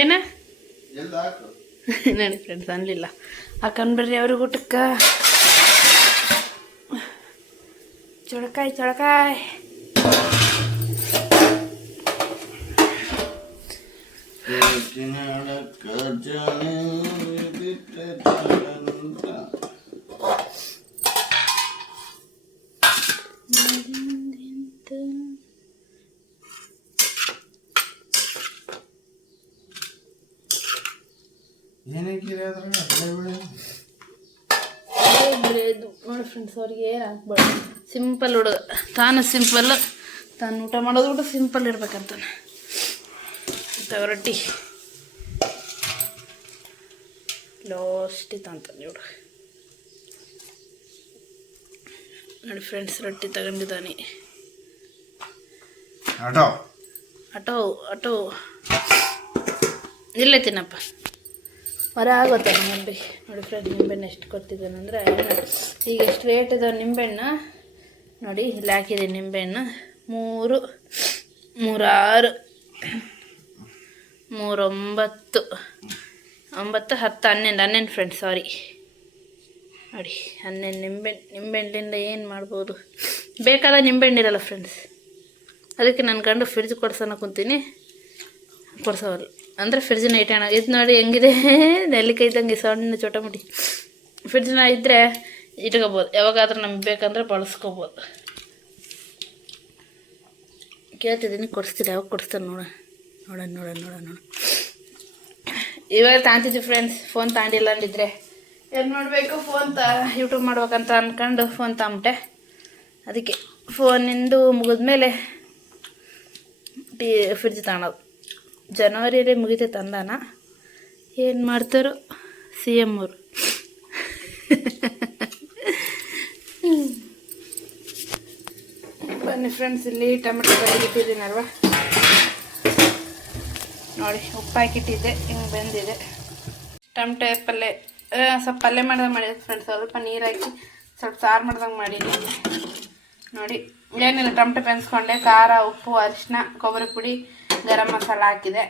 ಏನ ನೋಡಿ ಫ್ರೆಂಡ್ಸ್, ಅನ್ಲಿಲ್ಲ ಹಾಕೊಂಡ್ಬರ್ರಿ ಅವ್ರಿಗೆ ಊಟಕ್ಕೆ. ಚೊಳಕಾಯಿ ಚೊಳಕಾಯಿ ನೋಡಿ ಫ್ರೆಂಡ್ಸ್, ಅವ್ರಿಗೆ ಏನು ಹಾಕ್ಬಾರ್ದು. ಸಿಂಪಲ್ ಹುಡುಗ ತಾನು, ಸಿಂಪಲ್ ತಾನು ಊಟ ಮಾಡೋದು ಊಟ ಸಿಂಪಲ್ ಇರ್ಬೇಕಂತಾನೆ. ರೊಟ್ಟಿ ಲಾಸ್ಟಿ ತಂತಾನೆ ಹುಡುಗ. ನೋಡಿ ಫ್ರೆಂಡ್ಸ್, ರೊಟ್ಟಿ ತಗೊಂಡಿದ್ದಾನೆ. ಆಟೋ ಆಟೋ ಇಲ್ಲೇ ತಿನ್ನಪ್ಪ, ಮರ ಆಗುತ್ತೆ ನಿಂಬೆ. ನೋಡಿ ಫ್ರೆಂಡ್, ನಿಂಬೆಹಣ್ಣು ಎಷ್ಟು ಕೊಡ್ತಿದ್ದಾನೆ ಅಂದರೆ, ಈಗ ಎಷ್ಟು ರೇಟ್ ಇದಾವೆ ನಿಂಬೆಹಣ್ಣು ನೋಡಿ. ಇಲ್ಲಿ ಹಾಕಿದೆ ನಿಂಬೆಹಣ್ಣು 3, 3, 6, 3, 9, 9, 10, 11 ಫ್ರೆಂಡ್ಸ್, ಸಾರಿ ನೋಡಿ 11 ನಿಂಬೆಹಣ್ಣಿಂದ ಏನು ಮಾಡ್ಬೋದು. ಬೇಕಾದ ನಿಂಬೆಹಣ್ಣು ಇರಲ್ಲ ಫ್ರೆಂಡ್ಸ್, ಅದಕ್ಕೆ ನನ್ನ ಗಂಡು ಫ್ರಿಜ್ ಕೊಡ್ಸೋಣ ಕುಂತೀನಿ, ಕೊಡ್ಸೋವಲ್ಲ ಅಂದರೆ ಫ್ರಿಜ್ನ ಇಟ್ಟೋಣ. ಇದು ನೋಡಿ ಹೆಂಗಿದೆ, ನೆಲ್ಲಿಕಾಯಿ ಇದ್ದಂಗೆ ಸಣ್ಣ ಚೋಟ ಮುಟ್ಟಿ. ಫ್ರಿಜ್ನ ಇದ್ದರೆ ಇಟ್ಕೋಬೋದು, ಯಾವಾಗಾದ್ರೂ ನಮ್ಗೆ ಬೇಕಂದ್ರೆ ಬಳಸ್ಕೋಬೋದು. ಕೇಳ್ತಿದ್ದೀನಿ, ಕೊಡಿಸ್ತೀರಿ, ಯಾವಾಗ ಕೊಡಿಸ್ತಾರೆ ನೋಡೋಣ. ಇವಾಗ ತಾಂತಿದ್ವಿ ಫ್ರೆಂಡ್ಸ್, ಫೋನ್ ತಗೊಂಡಿಲ್ಲ ಅಂದಿದ್ರೆ ಏನು ಮಾಡಬೇಕು, ಫೋನ್ ಯೂಟ್ಯೂಬ್ ಮಾಡ್ಬೇಕಂತ ಅಂದ್ಕೊಂಡು ಫೋನ್ ತಗೊಂಬಿಟ್ಟೆ. ಅದಕ್ಕೆ ಫೋನಿಂದು ಮುಗಿದ್ಮೇಲೆ ಫ್ರಿಜ್ ತಗೊಳೋದು. ಜನವರಿಯಲ್ಲೇ ಮುಗಿತೆ ತಂದಾನ, ಏನು ಮಾಡ್ತಾರೋ CM ಅವರು. ಬನ್ನಿ ಫ್ರೆಂಡ್ಸ್, ಇಲ್ಲಿ ಟೊಮೆಟೊ ಇಟ್ಟಿದ್ದೀನಲ್ವ ನೋಡಿ, ಉಪ್ಪು ಹಾಕಿಟ್ಟಿದ್ದೆ, ಹಿಂಗೆ ಬೆಂದಿದೆ. ಟೊಮೆಟೊ ಪಲ್ಯ ಸ್ವಲ್ಪ ಪಲ್ಯ ಮಾಡ್ದಂಗೆ ಮಾಡಿದೆ ಫ್ರೆಂಡ್ಸ್, ಸ್ವಲ್ಪ ನೀರು ಹಾಕಿ ಸ್ವಲ್ಪ ಸಾರು ಮಾಡ್ದಂಗೆ ಮಾಡಿದ್ದೀನಿ ನೋಡಿ. ಏನಿಲ್ಲ, ಟೊಮೆಟೊ ಬೆನ್ಸ್ಕೊಂಡೆ, ಖಾರ, ಉಪ್ಪು, ಅರಿಶಿನ, ಕೊಬ್ಬರಿ ಪುಡಿ, ಗರಂ ಮಸಾಲ ಹಾಕಿದೆ,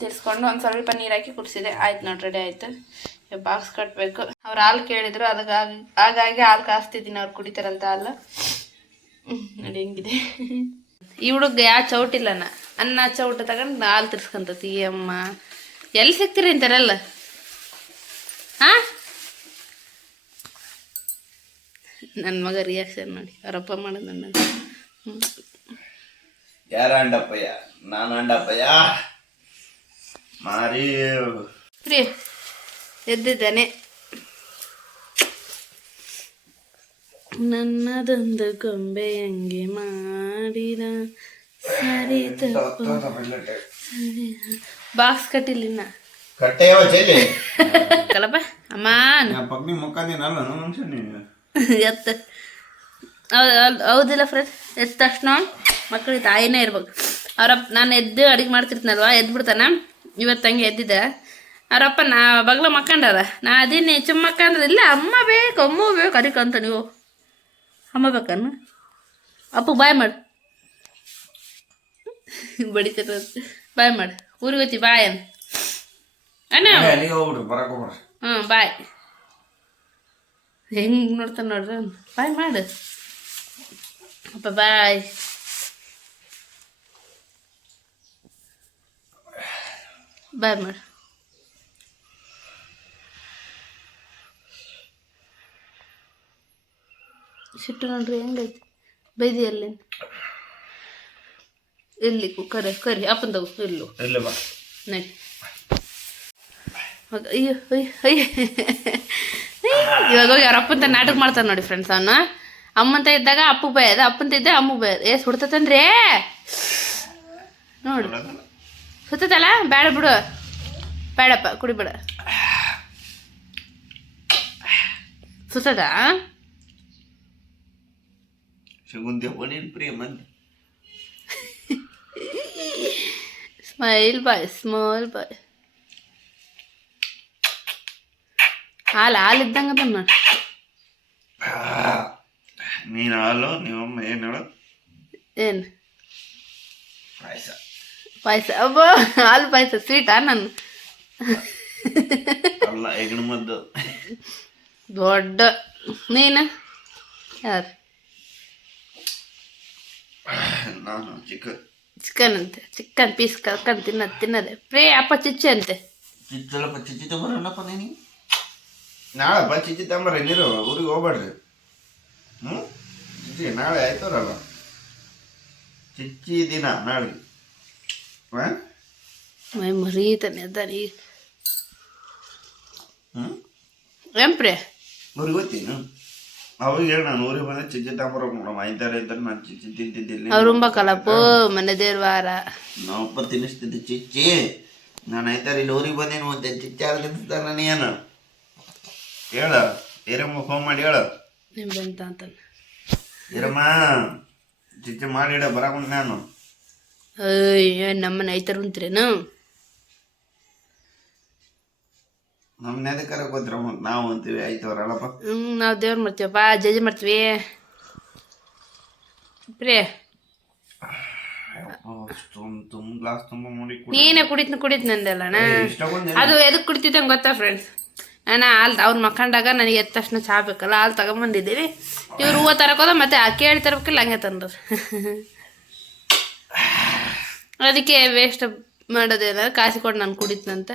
ತಿರ್ಸ್ಕೊಂಡು ಒಂದು ಸ್ವಲ್ಪ ನೀರು ಹಾಕಿ ಕುಡಿಸಿದೆ. ಆಯ್ತು ನೋಡಿ, ರೆಡಿ ಆಯಿತು. ಬಾಕ್ಸ್ ಕಟ್ಟಬೇಕು. ಅವ್ರು ಹಾಲು ಕೇಳಿದ್ರು, ಹಾಗಾಗಿ ಹಾಲು ಕಾಸ್ತಿದ್ದೀನಿ, ಅವ್ರು ಕುಡಿತಾರಂತ ಹಾಲು. ನೋಡಿ ಹೆಂಗಿದೆ ಈ ಹುಡುಗ. ಯಾವ ಚೌಟಿಲ್ಲನ ಅನ್ನ ಚೌಟ ತಗೊಂಡು ಹಾಲು ತಿರ್ಸ್ಕೊಂತತಿ. ಅಮ್ಮ ಎಲ್ಲಿ ಸಿಗ್ತೀರಿ ಅಂತಾರಲ್ಲ. ಹಾಂ, ನನ್ನ ಮಗ ರಿಯಾಕ್ಷನ್ ನೋಡಿ, ಅವರಪ್ಪ ಮಾಡೋದು ನನ್ನ. ಯಾರ ಅಂಡಪ್ಪಯ್ಯ? ನಾನು ಅಂಡಪ್ಪಯ್ಯ ಮಾರಿ ಪ್ರಿಯ ಎದ್ದಿದ್ದಾನೆ. ನನ್ನದೊಂದು ಗೊಂಬೆ ಹಂಗೆ ಮಾಡಿದ ಸರಿ ತಪ್ಪು ಸರಿ. ಬಾಕ್ಸ್ ಕಟ್ಟಿಲ್ಲ ಕಟ್ಟೆಯವ ಚೆಲ್ಲಿ ಕಲಪ ಅಮ್ಮ ಪಗ್ನಿ ಮುಖಾಂದಿನಲ್ಲ ಮನುಷ್ಯ ಎತ್ತ. ಹೌದಿಲ್ಲ ಫ್ರೆಂಡ್, ಎದ್ದ ತಕ್ಷಣ ಮಕ್ಕಳಿಗೆ ತಾಯಿನೇ ಇರ್ಬೇಕು. ಅವರಪ್ಪ ನಾನು ಎದ್ದು ಅಡುಗೆ ಮಾಡ್ತಿರ್ತೀನಲ್ವ, ಎದ್ಬಿಡ್ತಾನ. ಇವತ್ತು ಹಂಗೆ ಎದ್ದಿದ್ದೆ, ಅವರಪ್ಪ ನಾ ಬಗ್ಲ ಮಕ್ಕಂಡಾರ, ನಾ ಅದೀನಿ ಚುಮ್ಮ ಮಕ್ಕಂಡ್ರೆ, ಇಲ್ಲ ಅಮ್ಮ ಬೇಕು ಅದಕ್ಕಂತ ನೀವು ಅಮ್ಮ ಬೇಕನ್ನು. ಅಪ್ಪ ಬಾಯ್ ಮಾಡು, ಬಡಿತಾರ, ಬಾಯ್ ಮಾಡು. ಊರಿಗೆ ಹೋಗ್ತಿ ಬಾಯ್ ಅಣ್ಣ. ಹ್ಞೂ ಬಾಯ್. ಹೆಂಗೆ ನೋಡ್ತಾನೆ ನೋಡ್ರಿ, ಬಾಯ್ ಮಾಡು ಅಪ್ಪ, ಬಾಯ್. ಬಾಯ್ ಮಾಡು. ಸಿಟ್ಟು ನೋಡ್ರಿ ಹೆಂಗೈತಿ, ಬೈದಿಯಲ್ಲಿ ಎಲ್ಲಿ ಕರಿ ಅಪ್ಪನ ತಗೋ ಇಲ್ಲು ನಡಿ. ಅಯ್ಯೋ ಅಯ್ಯೋ ಇವಾಗ ಹೋಗಿ ಅವ್ರ ಅಪ್ಪಂತ ನಾಟಕ ಮಾಡ್ತಾನೆ ನೋಡಿ ಫ್ರೆಂಡ್ಸ್. ಅವನ್ನ ಅಮ್ಮಂತ ಇದ್ದಾಗ ಅಪ್ಪು ಬೈಯದ, ಅಪ್ಪಂತ ಇದ್ದ ಅಮ್ಮ ಬೈಯದ. ಸುಡ್ತತಂದ್ರೆ ನೋಡು, ಸುತ್ತಲ್ಲ, ಬೇಡ ಬಿಡು, ಬೇಡಪ್ಪ ಕುಡಿಬೇಡ. ಸುತ್ತದ ಶಗುಂತಿ ನೀನು ಪ್ರಿಯ ಮಂದಿ ಸ್ಮೈಲ್ ಬಾಯ್ ಸ್ಮಾಲ್ ಬಾಯ್. ಹಾಲು ಇದ್ದಂಗ ಅದ ನೋಡಿ. ನೀನು ಹಾಲು ನೀವಮ್ಮ ಏನು ಹೇಳು? ಏನು ಪಾಯಸ. ಪಾಯಸ? ಅಬ್ಬ ಹಾಲು ಪಾಯಸ ಸ್ವೀಟಾ? ನಾನು ಅಲ್ಲ ಹೆಗಣ ಮದ್ದು ದೊಡ್ಡ. ನೀನು ಯಾರು? ನಾನು ಚಿಕನ್. ಚಿಕನ್ ಅಂತೆ, ಚಿಕನ್ ಪೀಸ್ ಕಲ್ಕೊಂಡು ತಿನ್ನೋದೆ. ಪ್ರೇ ಅಪ್ಪ ಚಿಚ್ಚಿ ಅಂತೆ. ಚಿಚ್ಚಲಪ್ಪ ಚಿಚ್ಚಿ ತಗೊಂಬರಲ್ಲಪ್ಪ ನೀನು. ನಾಳಪ್ಪ ಚಿಚ್ಚಿ ತಗೊಂಬರ್ರಿ, ನೀರು ಊರಿಗೆ ಹೋಗ್ಬೇಡ್ರಿ. ಚಿಚ್ಚಿ ನಾಳೆ ಆಯ್ತವ್ರಲ್ಲ, ಚಿಚ್ಚಿ ದಿನ ನಾಳೆ. ಮೈ ಮರೀತಾನೆ ಅದಾನ ಈಗ. ಏನ್ ಪ್ರೇ ಊರಿಗೆ ಹೋಗ್ತೀನಿ. ಅವಾಗ ಹೇಳಿ ನಾನು ಊರಿಗೆ ಬಂದ್ರೆ ಚಿಚ್ಚಿ ತಗೊಂಬರೋಕೆ ನೋಡಮ್ಮ. ಆಯ್ತಾರೆ ಅಂತ ನಾನು ಚಿಚ್ಚಿ ತಿಂತಿದ್ದಿಲ್ಲ. ಅವ್ರು ಉಂಬಕಲ್ಲಪ್ಪ ಮನೆ ದೇವ್ರ ವಾರ. ನಾವಪ್ಪ ತಿನ್ನಿಸ್ತಿದ್ದೆ ಚಿಚ್ಚಿ. ನಾನು ಆಯ್ತಾರೆ ಇಲ್ಲಿ ಊರಿಗೆ ಬಂದೇನು ಮತ್ತೆ ಚಿಚ್ಚಿ ಯಾರು ತಿನ್ನಿಸ್ತಾರೆ ನನಗೇನು ಹೇಳ. ಈರಮ್ಮ ಫೋನ್ ಮಾಡಿ ಹೇಳು. ನಿಂಬೆಂತ ಅಂತ ಈರಮ್ಮ ಚಿಚ್ಚಿ ಮಾಡಿಡ ಬರಾಕೊಂಡು ನಾನು. ಅಯ್ಯ ನಮ್ಮನ್ನ ಐತರ ಉಂತ್ರೇನು? ನಮ್ಮನ್ನ ಎದಕ್ಕಾರ ಗೊತ್ತಿರ ಮತ್ತೆ ನಾವು ಅಂತೀವಿ ಆಯ್ತವ್ರಲ್ಲಪ್ಪ. ನಾವು ದೇವ್ರ ಮಾಡ್ತೀವಪ್ಪ, ಜಜ್ಜಿ ಮಾಡ್ತೀವಿ. ಪ್ರೇ ತುಂಬ ಗ್ಲಾಸ್ ತುಂಬ ಮಾಡಿ ನೀನೇ ಕುಡಿತ್ನಂದಲ್ಲಣ್ಣ. ಅದು ಎದಕ್ಕೆ ಕುಡಿತಿದ್ದಂಗೆ ಗೊತ್ತಾ ಫ್ರೆಂಡ್ಸ್? ನಾನು ಹಾಲು ಅವ್ರು ಮಕ್ಕಂಡಾಗ ನನಗೆ ಎದ್ದ ತಕ್ಷಣ ಚಹಾ ಬೇಕಲ್ಲ, ಹಾಲು ತಗೊಂಬಂದಿದ್ದೀವಿ. ಇವ್ರು ಹೂವು ತರಕೋದ ಮತ್ತೆ ಕೇಳಿ ತರಬೇಕಿಲ್ಲ, ಹಂಗೆ ತಂದ್ರು. ಅದಕ್ಕೆ ವೇಸ್ಟ್ ಮಾಡೋದೇನ, ಕಾಸಿ ಕೊಟ್ಟು ನಾನು ಕುಡಿತ್ನಂತ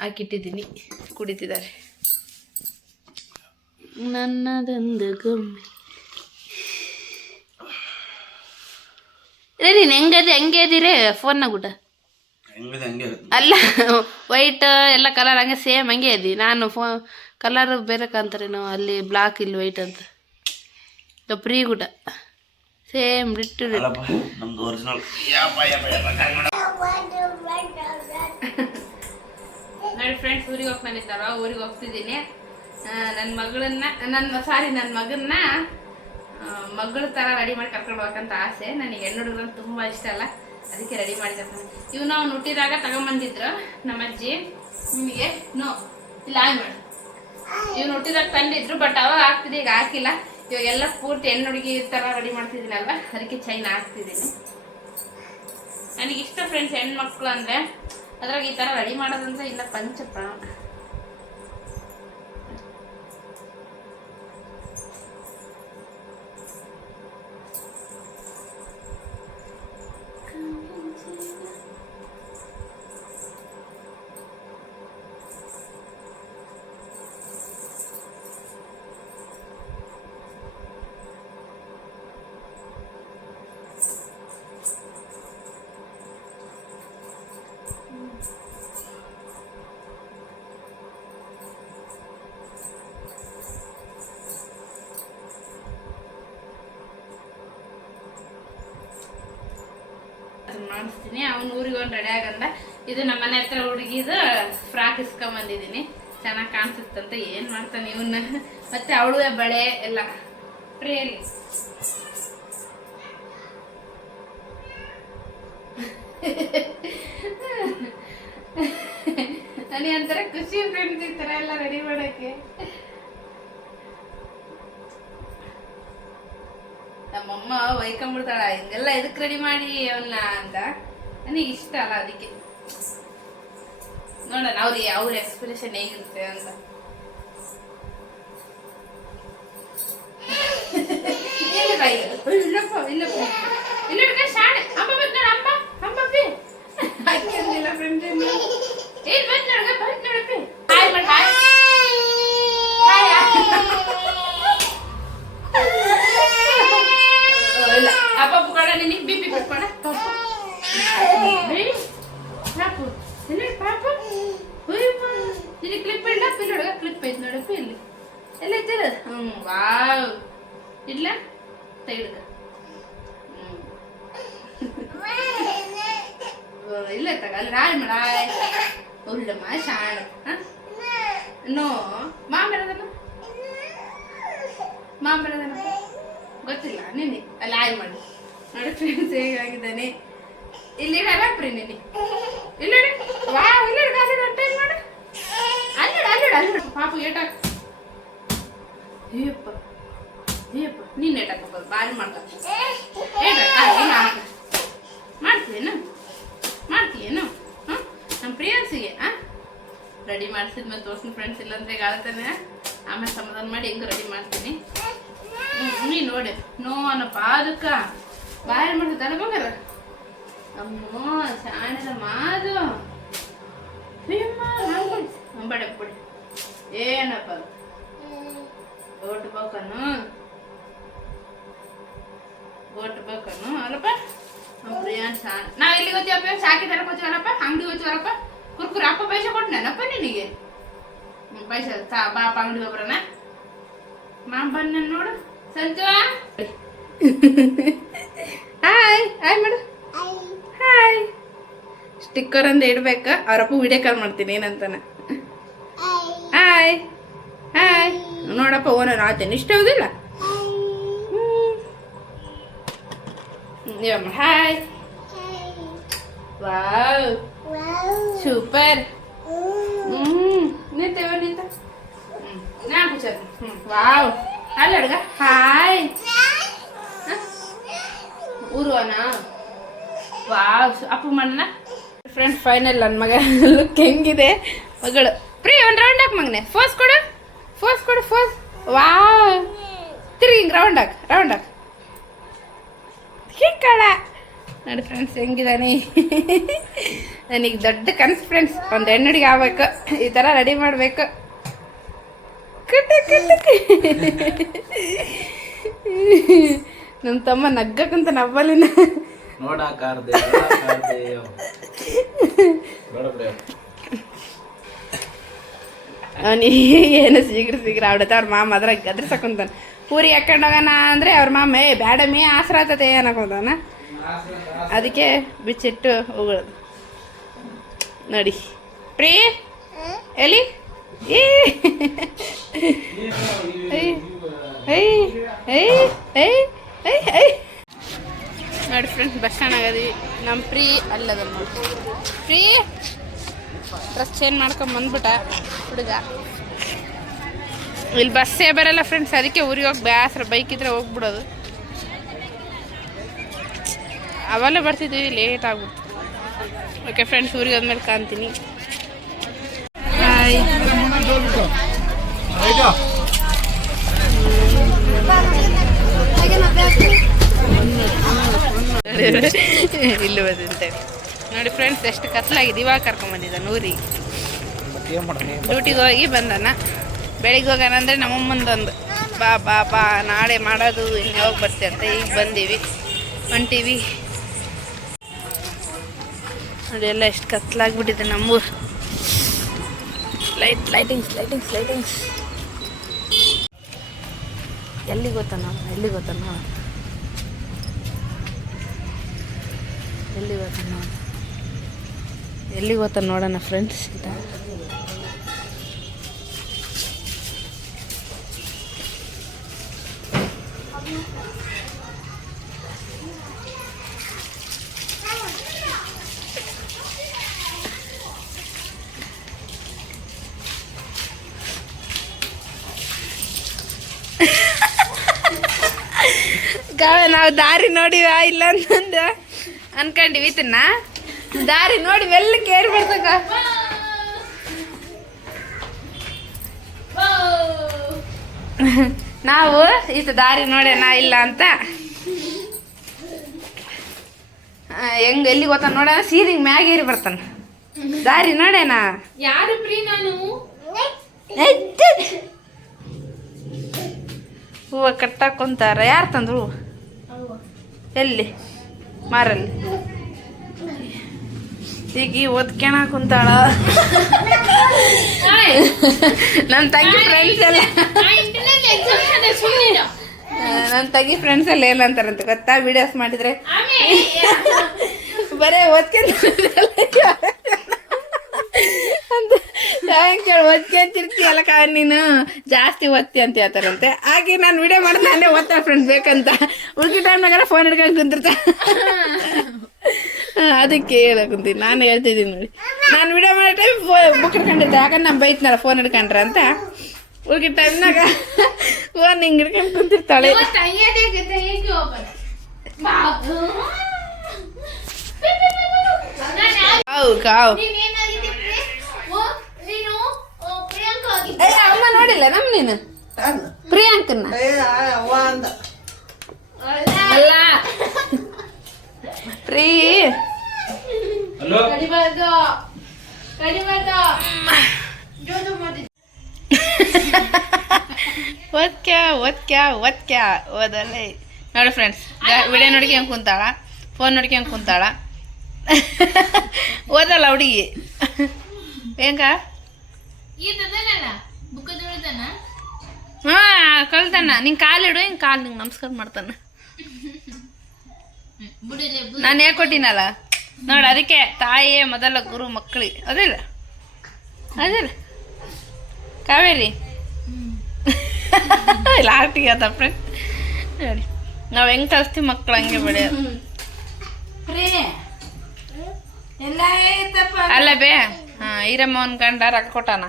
ಹಾಕಿಟ್ಟಿದ್ದೀನಿ. ಕುಡಿತಿದ್ದಾರೆ. ನನ್ನದೊಂದು ಗೊಮ್ಮೆ. ನೀನು ಹೆಂಗೆ ಇದೀರಿ ಫೋನ್ನಾಗ ಊಟ? ಅಲ್ಲ ವೈಟ್ ಎಲ್ಲ ಕಲರ್ ಹಂಗೆ ಸೇಮ್ ಹಂಗೆ ಇದಿ. ನಾನು ಕಲರ್ ಬೇರೆ ಕಾಣ್ತಾರೇನೋ, ಅಲ್ಲಿ ಬ್ಲಾಕ್ ಇಲ್ಲಿ ವೈಟ್ ಅಂತ. ಪ್ರೀ ಊಟ ಸೇಮ್ ರಿಟ್ಟು ನಮ್ದು ಒರಿಜಿನಲ್. ನೋಡಿ ಫ್ರೆಂಡ್ಸ್, ಊರಿಗೆ ಹೋಗ್ತಾನಿದ್ದಾರ, ಊರಿಗೆ ಹೋಗ್ತಿದ್ದೀನಿ. ನನ್ನ ಮಗನ್ನ ಮಗಳ ಥರ ರೆಡಿ ಮಾಡಿ ಕರ್ಕೊಂಡು ಹೋಗಕ್ಕಂತ ಆಸೆ. ನನಗೆ ಹೆಣ್ಣು ಹುಡುಗರು ತುಂಬ ಇಷ್ಟ ಅಲ್ಲ, ಅದಕ್ಕೆ ರೆಡಿ ಮಾಡಿ ಕರ್ಕೊಂಡು. ಇವು ನಾವು ಹುಟ್ಟಿದಾಗ ತಗೊಂಬಂದಿದ್ರು ನಮ್ಮ ಅಜ್ಜಿ. ನಿಮಗೆ ಇಲ್ಲ ಮಾಡಿ ಇವ್ನು ಹುಟ್ಟಿದಾಗ ತಂದಿದ್ರು, ಬಟ್ ಅವಾಗ ಹಾಕ್ತಿದ್ದೆ, ಈಗ ಹಾಕಿಲ್ಲ. ಇವಾಗೆಲ್ಲ ಪೂರ್ತಿ ಹೆಣ್ಣು ಹುಡುಗಿ ಥರ ರೆಡಿ ಮಾಡ್ತಿದ್ದೀನಲ್ವ, ಅದಕ್ಕೆ ಚೈನ್ ಹಾಕ್ತಿದ್ದೀನಿ. ನನಗಿಷ್ಟ ಫ್ರೆಂಡ್ಸ್ ಹೆಣ್ಮಕ್ಳು ಅಂದರೆ. ಅದ್ರಾಗ ಈ ಥರ ರೆಡಿ ಮಾಡೋದಂತ ಇಲ್ಲ ಪಂಚಪ್ರಾಣ. ಮಾಡಿಸ್ತೀನಿ. ಅವ್ನು ಊರಿಗೆ ಒಂದು ರೆಡಿ ಆಗಂದ. ಇದು ನಮ್ಮ ಮನೆ ಹತ್ರ ಹುಡುಗಿದು ಫ್ರಾಕ್ ಇಸ್ಕೊಂಬಂದಿದ್ದೀನಿ, ಚೆನ್ನಾಗಿ ಕಾಣಿಸುತ್ತಂತ. ಏನು ಮಾಡ್ತಾನೆ ಇವನ್ನ. ಮತ್ತೆ ಅವಳು ಬಳೆ ಎಲ್ಲ ಫ್ರೀಯಲ್ಲಿ. ನನಗೆ ಒಂಥರ ಖುಷಿ ಫ್ರೆಂಡ್ಸ್ ಈ ಥರ ಎಲ್ಲ ರೆಡಿ ಮಾಡೋಕ್ಕೆ. ನಮ್ಮಮ್ಮ ಒಯ್ಕೊಂಡ್ಬಿಡ್ತಾಳ, ಹಿಂಗೆಲ್ಲ ಎದಕ್ಕೆ ರೆಡಿ ಮಾಡಿ ಅವನ್ನ ಅಂತ. ನನಗೆ ಇಷ್ಟ ಅಲ್ಲ, ಅದಕ್ಕೆ ನೋಡೋಣ ಅವ್ರ ಎಕ್ಸ್ಪ್ರೆಷನ್ ಹೇಗಿರುತ್ತೆ ಅಂತ. ಇಲ್ಲಪ್ಪ ಇಲ್ಲಪ್ಪ ಇಲ್ಲ ಶಾಣೆ ಅಮ್ಮ ಬಂದ್ ನೋಡ. ಅಮ್ಮ ಹಾಕಿರ್ಲಿಲ್ಲ ಫ್ರೆಂಡ್ಸ್. ಏನ್ ಬಂದ್ ನೋಡಪ್ಪಿ. ಹಾಯ್ ಮಾಡಿ ಹಾಯ್. ಇಲ್ಲ ಅಪ್ಪ ಕೂಡ ನಿನಗೆ ಬಿಪಿ ಬಿಟ್ಕೊಳ ಪಾಪ. ಪಾಪ ನಿನಗೆ ಕ್ಲಿಪ್ ಇಲ್ಲ ನೋಡಗ, ಕ್ಲಿಪ್ ಐತೆ ನೋಡಪ್ಪ ಇಲ್ಲಿ. ಎಲ್ಲ ಐತಿರ. ವಾವ್ ಇಲ್ಲ ತೆಗೆದ. ಇಲ್ಲ ತಗ ಅಲ್ಲಿ ರಾಯ್ ಮಾಡ. ಉಳ್ಳಮ್ಮ ಶಾಣ. ನೋ ಮಾಂಬೆಳದನ ಗೊತ್ತಿಲ್ಲ ನೀನೆ ಅಲ್ಲಿ ಆಯ್ ಮಾಡಿ ನೋಡಿ ಫ್ರೆಂಡ್ಸ್ ಹೇಗಾಗಿದ್ದಾನೆ. ಇಲ್ಲಿ ಪ್ರೀ ನೀನೆ ಇಲ್ಲಿ ವಾ ಇಲ್ಲಿ ಕಾಸೆ ಟೈಮ್ ಮಾಡು ಅಲ್ಲಡ ಪಾಪು ಏಟಾಕ ಅಯ್ಯಪ್ಪ ನೀನು ಏಟಾಕೋಬೋದು ಬಾರಿ ಮಾಡ್ತೀಯೇನು ಹಾಂ ನಮ್ಮ ಪ್ರಿಯನ್ಸಿಗೆ ರೆಡಿ ಮಾಡಿಸಿದ್ಮೇಲೆ ತೋರ್ಸಿನ ಫ್ರೆಂಡ್ಸ್ ಇಲ್ಲಾಂದ್ರೆ ಆಳ್ತಾನೆ. ಆಮೇಲೆ ಸಮಾಧಾನ ಮಾಡಿ ಹೆಂಗೆ ರೆಡಿ ಮಾಡ್ತೀನಿ. ನೀನು ನೋಡಿ ನೋವನಪ್ಪ ಅದಕ್ಕ ಬಾರಿ ಮಾಡ್ತಾರೆ ಅನ್ಬೋಗಲ್ಲ ಅಮ್ಮ ಶಾಣದ ಮಾದು ಅಂಬಡೆ ಪುಡಿ ಏನಪ್ಪ ಓಟ್ ಬೇಕನು ಅಲ್ಲಪ್ಪ ಪ್ರಿಯಾನ್ ಶಾಣ ನಾವ್ ಎಲ್ಲಿಗೆ ಹೋಗ್ತೀವಪ್ಪ ಶಾಕಿ ತರಕ್ ಹೋಗ್ತೀವಲ್ಲಪ್ಪ ಅಂಗಡಿ ಹೋಗ್ತೀವಲ್ಲಪ್ಪ ಕುರ್ಕುರಿ ಅಪ್ಪ ಪೈಸೆ ಕೊಟ್ಟನಪ್ಪ ನಿನಗೆ ಪೈಸೆ ಬಾಪ ಅಂಗಡಿ ಹೋಗ್ಬರನ ಮಾಮ್ ಬನ್ನ ನೋಡು ಸಂಜು ಹಾಯ್ ಮಾಡು ಹಾಯ್ ಸ್ಟಿಕ್ಕರ್ ಅಂತ ಇಡ್ಬೇಕ ಅವರಪ್ಪ ವಿಡಿಯೋ ಕಾಲ್ ಮಾಡ್ತೀನಿ ಏನಂತಾನೆ ಹಾಯ್ ನೋಡಪ್ಪ ಓನರ್ ಆತೇನೆ ಇಷ್ಟ ಹೌದಿಲ್ಲ ಹಾಯ್ ವಾವ್ ಸೂಪರ್ ನಿಂತೇವ ನಿಂತ ನಾಲ್ಕು ಸರ್ ವಾವ್ ಅಲ್ಲ ಅಡ್ಗ ಹಾಯ್ ಊರುವನ ವಾವ್ ಅಪ್ಪು ಮಾಡಣ ಫ್ರೆಂಡ್ ಫೈನಲ್ ನನ್ನ ಮಗ ಲುಕ್ ಹೆಂಗಿದೆ ಮಗಳು ಪ್ರೀ ಒಂದು ರೌಂಡ್ ಹಾಕ್ ಮಗನೆ ಫೋಸ್ ಕೊಡು ವಾವ್ ತಿರುಗಿ ಹಿಂಗೆ ರೌಂಡ್ ಹಾಕ್ ಹಿಕ್ಕಳ ನೋಡಿ ಫ್ರೆಂಡ್ಸ್ ಹೆಂಗಿದಾನೆ. ನನಗೆ ದೊಡ್ಡ ಕನಸು ಫ್ರೆಂಡ್ಸ್ ಒಂದು ಹೆಣ್ಣುಡಿಗೆ ಆಗ್ಬೇಕು ಈ ಥರ ರೆಡಿ ಮಾಡಬೇಕು. ನಮ್ಮ ತಮ್ಮ ನಗ್ಗಕ್ಕಂತ ನವ್ವಲಿನ ಏನು ಶೀಘ್ರ ಅವಡತ್ತ ಅವ್ರ ಮಾಮ ಅದ್ರಾಗ ಗದ್ರಸಕೊಂತಾನ ಪೂರಿ ಹಾಕೊಂಡು ಹೋಗೋಣ ಅಂದರೆ ಅವ್ರ ಮಾಮ ಬ್ಯಾಡಮ್ಮಿ ಆಸರ ಆತತೆ ಅನ್ನಕೊಂತಾನ. ಅದಕ್ಕೆ ಬಿಚ್ಚಿಟ್ಟು ಹೋಗೋದು ನೋಡಿ ಪ್ರೀ ಎಲ್ಲಿ ನೋಡಿ ಫ್ರೆಂಡ್ಸ್ ಬಸ್ ಸ್ಟ್ಯಾಂಡ್ ಆಗದೀವಿ. ನಮ್ಮ ಪ್ರೀ ಅಲ್ಲದ ಪ್ರೀ ಡ್ರೆಸ್ ಚೇಂಜ್ ಮಾಡ್ಕೊಂಡು ಬಂದ್ಬಿಟ್ಟ ಹುಡುಗ. ಇಲ್ಲಿ ಬಸ್ಸೇ ಬರಲ್ಲ ಫ್ರೆಂಡ್ಸ್, ಅದಕ್ಕೆ ಊರಿಗೆ ಹೋಗಿ ಬೇಸರ ಬೈಕ್ ಇದ್ರೆ ಹೋಗ್ಬಿಡೋದು. ಅವೆಲ್ಲ ಬರ್ತಿದ್ದೀವಿ ಲೇಟ್ ಆಗ್ಬಿಡ್ತು. ಓಕೆ ಫ್ರೆಂಡ್ಸ್ ಊರಿಗೆ ಹೋದ್ಮೇಲೆ ಕಾಣ್ತೀನಿ. ಹಾಯ್ ಇಲ್ಲಿ ಬಂದಂತೆ ನೋಡಿ ಫ್ರೆಂಡ್ಸ್ ಎಷ್ಟು ಕತ್ಲಾಗಿದೆ. ಇವಾಗ ಕರ್ಕೊಂಬಂದಿದ್ದಾನೆ ಊರಿಗೆ, ಡ್ಯೂಟಿಗೆ ಹೋಗಿ ಬಂದಾನ. ಬೆಳಿಗ್ಗೆ ಹೋಗೋಣ ಅಂದರೆ ನಮ್ಮಮ್ಮಂದೊಂದು ಬಾ ನಾಳೆ ಮಾಡೋದು ಇನ್ನು ಯಾವಾಗ ಬರ್ತೀವಿ ಅಂತ ಈಗ ಬಂದೀವಿ ಹೊಂಟೀವಿ. ನೋಡಿ ಎಲ್ಲ ಎಷ್ಟು ಕತ್ಲಾಗ್ಬಿಟ್ಟಿದೆ ನಮ್ಮೂರು. ಲೈಟಿಂಗ್ಸ್ ಎಲ್ಲಿಗೆ ಗೊತ್ತಾನ ನೋಡೋಣ ಫ್ರೆಂಡ್ಸ್. ನಾವು ದಾರಿ ನೋಡಿವ ಇಲ್ಲ ಅಂತಂದು ಅನ್ಕೊಂಡಿವಿ. ಇದನ್ನ ದಾರಿ ನೋಡಿ ಬೆಲ್ಲ ಕೇಳಿ ಬರ್ತಕ್ಕ. ನಾವು ಈತ ದಾರಿ ನೋಡ್ಯಾನ ಇಲ್ಲ ಅಂತ ಹೆಂಗ್ ಎಲ್ಲಿ ಗೊತ್ತ ನೋಡೋಣ ಸೀದಿಂಗ್ ಮ್ಯಾಗೇರಿ ಬರ್ತಾನ. ದಾರಿ ನೋಡ್ಯಾನ ಯಾರು ಪ್ರೀ ನಾನು ಹೂವು ಕಟ್ಟಾಕ್ ಕುಂತಾರ. ಯಾರು ತಂದ್ರು ಎಲ್ಲಿ ಮಾರಲ್ಲಿ? ಈಗ ಓದ್ಕೊಳ ಕುಂತಾಳ ನನ್ನ ತಂಗಿ ಫ್ರೆಂಡ್ಸ್ ಎಲ್ಲ. ನನ್ನ ತಂಗಿ ಫ್ರೆಂಡ್ಸ್ ಎಲ್ಲ ಏನಂತಾರಂತ ಗೊತ್ತಾ? ವಿಡಿಯೋಸ್ ಮಾಡಿದ್ರೆ ಬರೇ ಓದ್ಕೊಂತ ಅಂತ ಕೇಳಿ ಒತ್ತಿ ಅಂತಿರ್ತೀಯಲ್ಲ ನೀನು ಜಾಸ್ತಿ ಒತ್ತಿ ಅಂತ ಹೇಳ್ತಾರಂತೆ ಹಾಗೆ ನಾನು ವಿಡಿಯೋ ಮಾಡಿದ್ರೆ ನಾನೇ ಓದ್ತಾ ಫ್ರೆಂಡ್ಸ್ ಬೇಕಂತ ಉಳ್ಕಿ ಟೈಮ್ನಾಗ ಫೋನ್ ಹಿಡ್ಕೊಂಡು ಕುಂತಿರ್ತ ಅದಕ್ಕೆ ಹೇಳಕ್ಕಂತೀನಿ ನಾನು ಹೇಳ್ತಿದ್ದೀನಿ ನೋಡಿ ನಾನು ವಿಡಿಯೋ ಮಾಡೋ ಟೈಮ್ ಬುಕ್ ಹಿಡ್ಕೊಂಡಿರ್ತೆ ಯಾಕಂದ್ರೆ ನಾನು ಬೈತ್ನಲ್ಲ ಫೋನ್ ಹಿಡ್ಕೊಂಡ್ರೆ ಅಂತ ಉಳ್ಕಿ ಟೈಮ್ನಾಗ ಫೋನ್ ಹಿಂಗೆ ಹಿಡ್ಕೊಂಡು ಕುಂತಿರ್ತಾಳೆ ಕಾವು ಅಮ್ಮ ನೋಡಿಲ್ಲ ನಮ್ ನೀನು ಪ್ರಿಯಾಂಕನ್ನ ಅಲ್ಲ ಪ್ರೀ ಓದಲ್ಲ ನೋಡಿ ಫ್ರೆಂಡ್ಸ್ ವಿಡಿಯೋ ನೋಡ್ಕೊಂಡ್ ಕುಂತಾಳ ಫೋನ್ ನೋಡ್ಕೊಂಡ್ ಕುಂತಾಳ ಓದಲ್ಲ ಹುಡುಗಿ ಹೆಂಗ ಹಾ ಕಳ್ತಾನ ನಿಂಗೆ ಕಾಲಿಡು ಹಿಂಗೆ ಕಾಲು ನಿಂಗೆ ನಮಸ್ಕಾರ ಮಾಡ್ತಾನ ನಾನು ಹೇಳ್ಕೊಟ್ಟಿನಲ್ಲ ನೋಡಿ ಅದಕ್ಕೆ ತಾಯಿಯೇ ಮೊದಲ ಗುರು ಮಕ್ಕಳಿಗೆ ಅದಿಲ್ಲ ಅದಿಲ್ಲ ಕಾವೇರಿ ಲಾಸ್ಟಿಗೆ ಅದ ಫ್ರೆಂಡ್ ನೋಡಿ ನಾವು ಹೆಂಗೆ ಕಲಿಸ್ತೀವಿ ಮಕ್ಕಳು ಹಂಗೆ ಬೆಳೆಯೋದು ಅಲ್ಲ ಬೇ ಈರಮ್ಮನ ಗಂಡ ರೊಕ್ಕ ಕೊಟ್ಟಾನ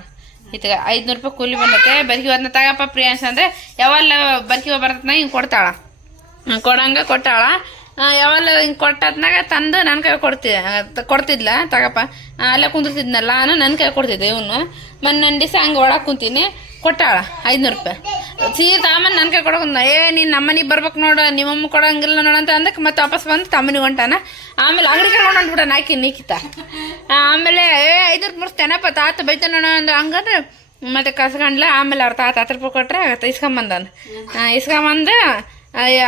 ಇತ್ಗ 500 ರೂಪಾಯಿ ಕೂಲಿ ಬಂದತೆ ಬರ್ಕಿ ಹೋದ್ನ ತಗಪ್ಪ ಪ್ರಿಯಾಂಶ ಅಂದ್ರೆ ಯಾವಲ್ಲ ಬರ್ಕಿ ಹೋಗಿ ಬರ್ತನ ಹಿಂಗೆ ಕೊಡ್ತಾಳ ಕೊಡಂಗ ಕೊಟ್ಟಾಳ ಯಾವಲ್ಲ ಹಿಂಗೆ ಕೊಟ್ಟದ್ನಾಗ ತಂದು ನನ್ನ ಕೈ ಕೊಡ್ತಿದ್ಲ ತಗಪ್ಪ ಅಲ್ಲೇ ಕುಂದಿರ್ತಿದ್ನಲ್ಲ ನಾನು ನನ್ನ ಕೈ ಕೊಡ್ತಿದ್ದೆ ಇವನು ಮೊನ್ನೆ ದಿವಸ ಹಂಗೆ ಒಳಗೆ ಕುಂತೀನಿ ಕೊಟ್ಟಾಳ 500 ರೂಪಾಯಿ ಸೀರೆ ತಗೊಂಬಂದು ನನ್ನ ಕೈ ಕೊಡೋಕಂದ ನೀನು ನಮ್ಮನಿಗೆ ಬರ್ಬೇಕು ನೋಡು ನಿಮ್ಮಮ್ಮ ಕೊಡೋಂಗಿಲ್ಲ ನೋಡಂತ ಅಂದಕ್ಕೆ ಮತ್ತೆ ವಾಪಸ್ ಬಂದು ತಮ್ಮನಿಗೆ ಹೊಂಟಾನ ಆಮೇಲೆ ಅಂಗಡಿ ಕರ್ಕೊಂಡು ಹೊಂಟ್ಬಿಟ್ಟ ನಾಕಿ ನೀಕಿತ ಆಮೇಲೆ 500 ರೂಪಾಯಿ ಮುಗಿಸ್ತೇನಪ್ಪ ತಾತ ಬೈತ ನೋಡ ಅಂದ್ರೆ ಹಂಗಂದ್ರೆ ಮತ್ತೆ ಕಸ್ಕೊಂಡ್ಲ ಆಮೇಲೆ ಅವ್ರ ತಾತ 10 ರೂಪಾಯಿ ಕೊಟ್ರೆ ಇಸ್ಕೊಂಬಂದಾನ ಇಸ್ಕೊಂಬಂದು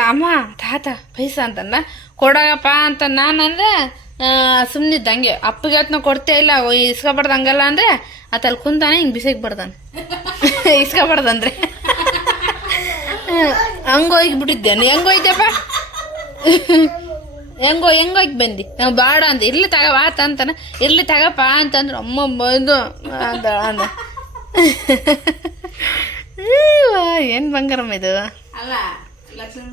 ಅಮ್ಮ ತಾತ ಪೈಸಾ ಅಂತಂದ ಕೊಡಗಪ್ಪ ಅಂತ ನಾನಂದ್ರೆ ಸುಮ್ಮನಿದ್ದ ಹಂಗೆ ಅಪ್ಪಗೆ ನಾವು ಕೊಡ್ತೇ ಇಲ್ಲ ಇಸ್ಕೊಬಾರ್ದು ಹಂಗಲ್ಲ ಅಂದರೆ ಅಲ್ಲಿ ಕುಂತಾನೆ ಹಿಂಗೆ ಬಿಸಿಗೆ ಬರ್ದಾನೆ ಇಸ್ಕೊಬಾರ್ದಂದ್ರೆ ಹಂಗೋಗಿಬಿಟ್ಟಿದ್ದೇನೆ ಹೆಂಗೋಯ್ತಪ್ಪ ಹೆಂಗೋಗಿ ಬಂದು ನಾವು ಬಾಡ ಅಂತ ಇರ್ಲಿ ತಗವಾತ ಅಂತಾನ ಇರ್ಲಿ ತಗಪ್ಪ ಅಂತಂದ್ರೆ ಅಮ್ಮ ಬಂದು ಅಂತ ಅಂದ ಏನು ಬಂಗಾರಮ್ಮ ಇದು ಅಲ್ಲ ಲಕ್ಷ್ಮೀ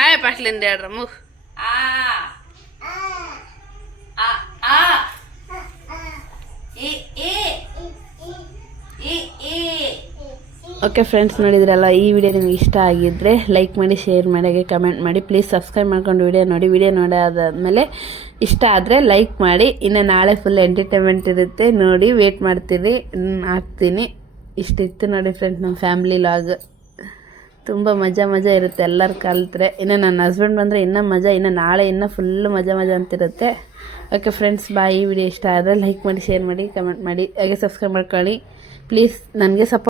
ಆಯ ಪಾಟ್ಲಿಂದ ಹೇಳ್ರ ಮೂಗ್ ಓಕೆ ಫ್ರೆಂಡ್ಸ್ ನೋಡಿದ್ರಲ್ಲ ಈ ವಿಡಿಯೋ ನಿಮಗೆ ಇಷ್ಟ ಆಗಿದ್ದರೆ ಲೈಕ್ ಮಾಡಿ ಶೇರ್ ಮಾಡಿ ಹಾಗೆ ಕಮೆಂಟ್ ಮಾಡಿ ಪ್ಲೀಸ್ ಸಬ್ಸ್ಕ್ರೈಬ್ ಮಾಡ್ಕೊಂಡು ವಿಡಿಯೋ ನೋಡಾದಾದಮೇಲೆ ಇಷ್ಟ ಆದರೆ ಲೈಕ್ ಮಾಡಿ ಇನ್ನು ನಾಳೆ ಫುಲ್ ಎಂಟರ್ಟೈನ್ಮೆಂಟ್ ಇರುತ್ತೆ ನೋಡಿ ವೇಟ್ ಮಾಡ್ತೀರಿ ಹಾಕ್ತೀನಿ ಇಷ್ಟಿತ್ತು ನೋಡಿ ಫ್ರೆಂಡ್ಸ್ ನಮ್ಮ ಫ್ಯಾಮ್ಲಿ ಲಾಗ್ ತುಂಬ ಮಜಾ ಇರುತ್ತೆ ಎಲ್ಲರೂ ಕಲಿತ್ರೆ ಇನ್ನು ನನ್ನ ಹಸ್ಬೆಂಡ್ ಬಂದರೆ ಇನ್ನೂ ಮಜಾ ಇನ್ನು ನಾಳೆ ಇನ್ನೂ ಫುಲ್ಲು ಮಜಾ ಅಂತಿರುತ್ತೆ ಓಕೆ ಫ್ರೆಂಡ್ಸ್ ಬಾಯ್ ಈ ವಿಡಿಯೋ ಇಷ್ಟ ಆದರೆ ಲೈಕ್ ಮಾಡಿ ಶೇರ್ ಮಾಡಿ ಕಮೆಂಟ್ ಮಾಡಿ ಹಾಗೆ ಸಬ್ಸ್ಕ್ರೈಬ್ ಮಾಡ್ಕೊಳ್ಳಿ ಪ್ಲೀಸ್ ನನಗೆ ಸಪೋರ್ಟ್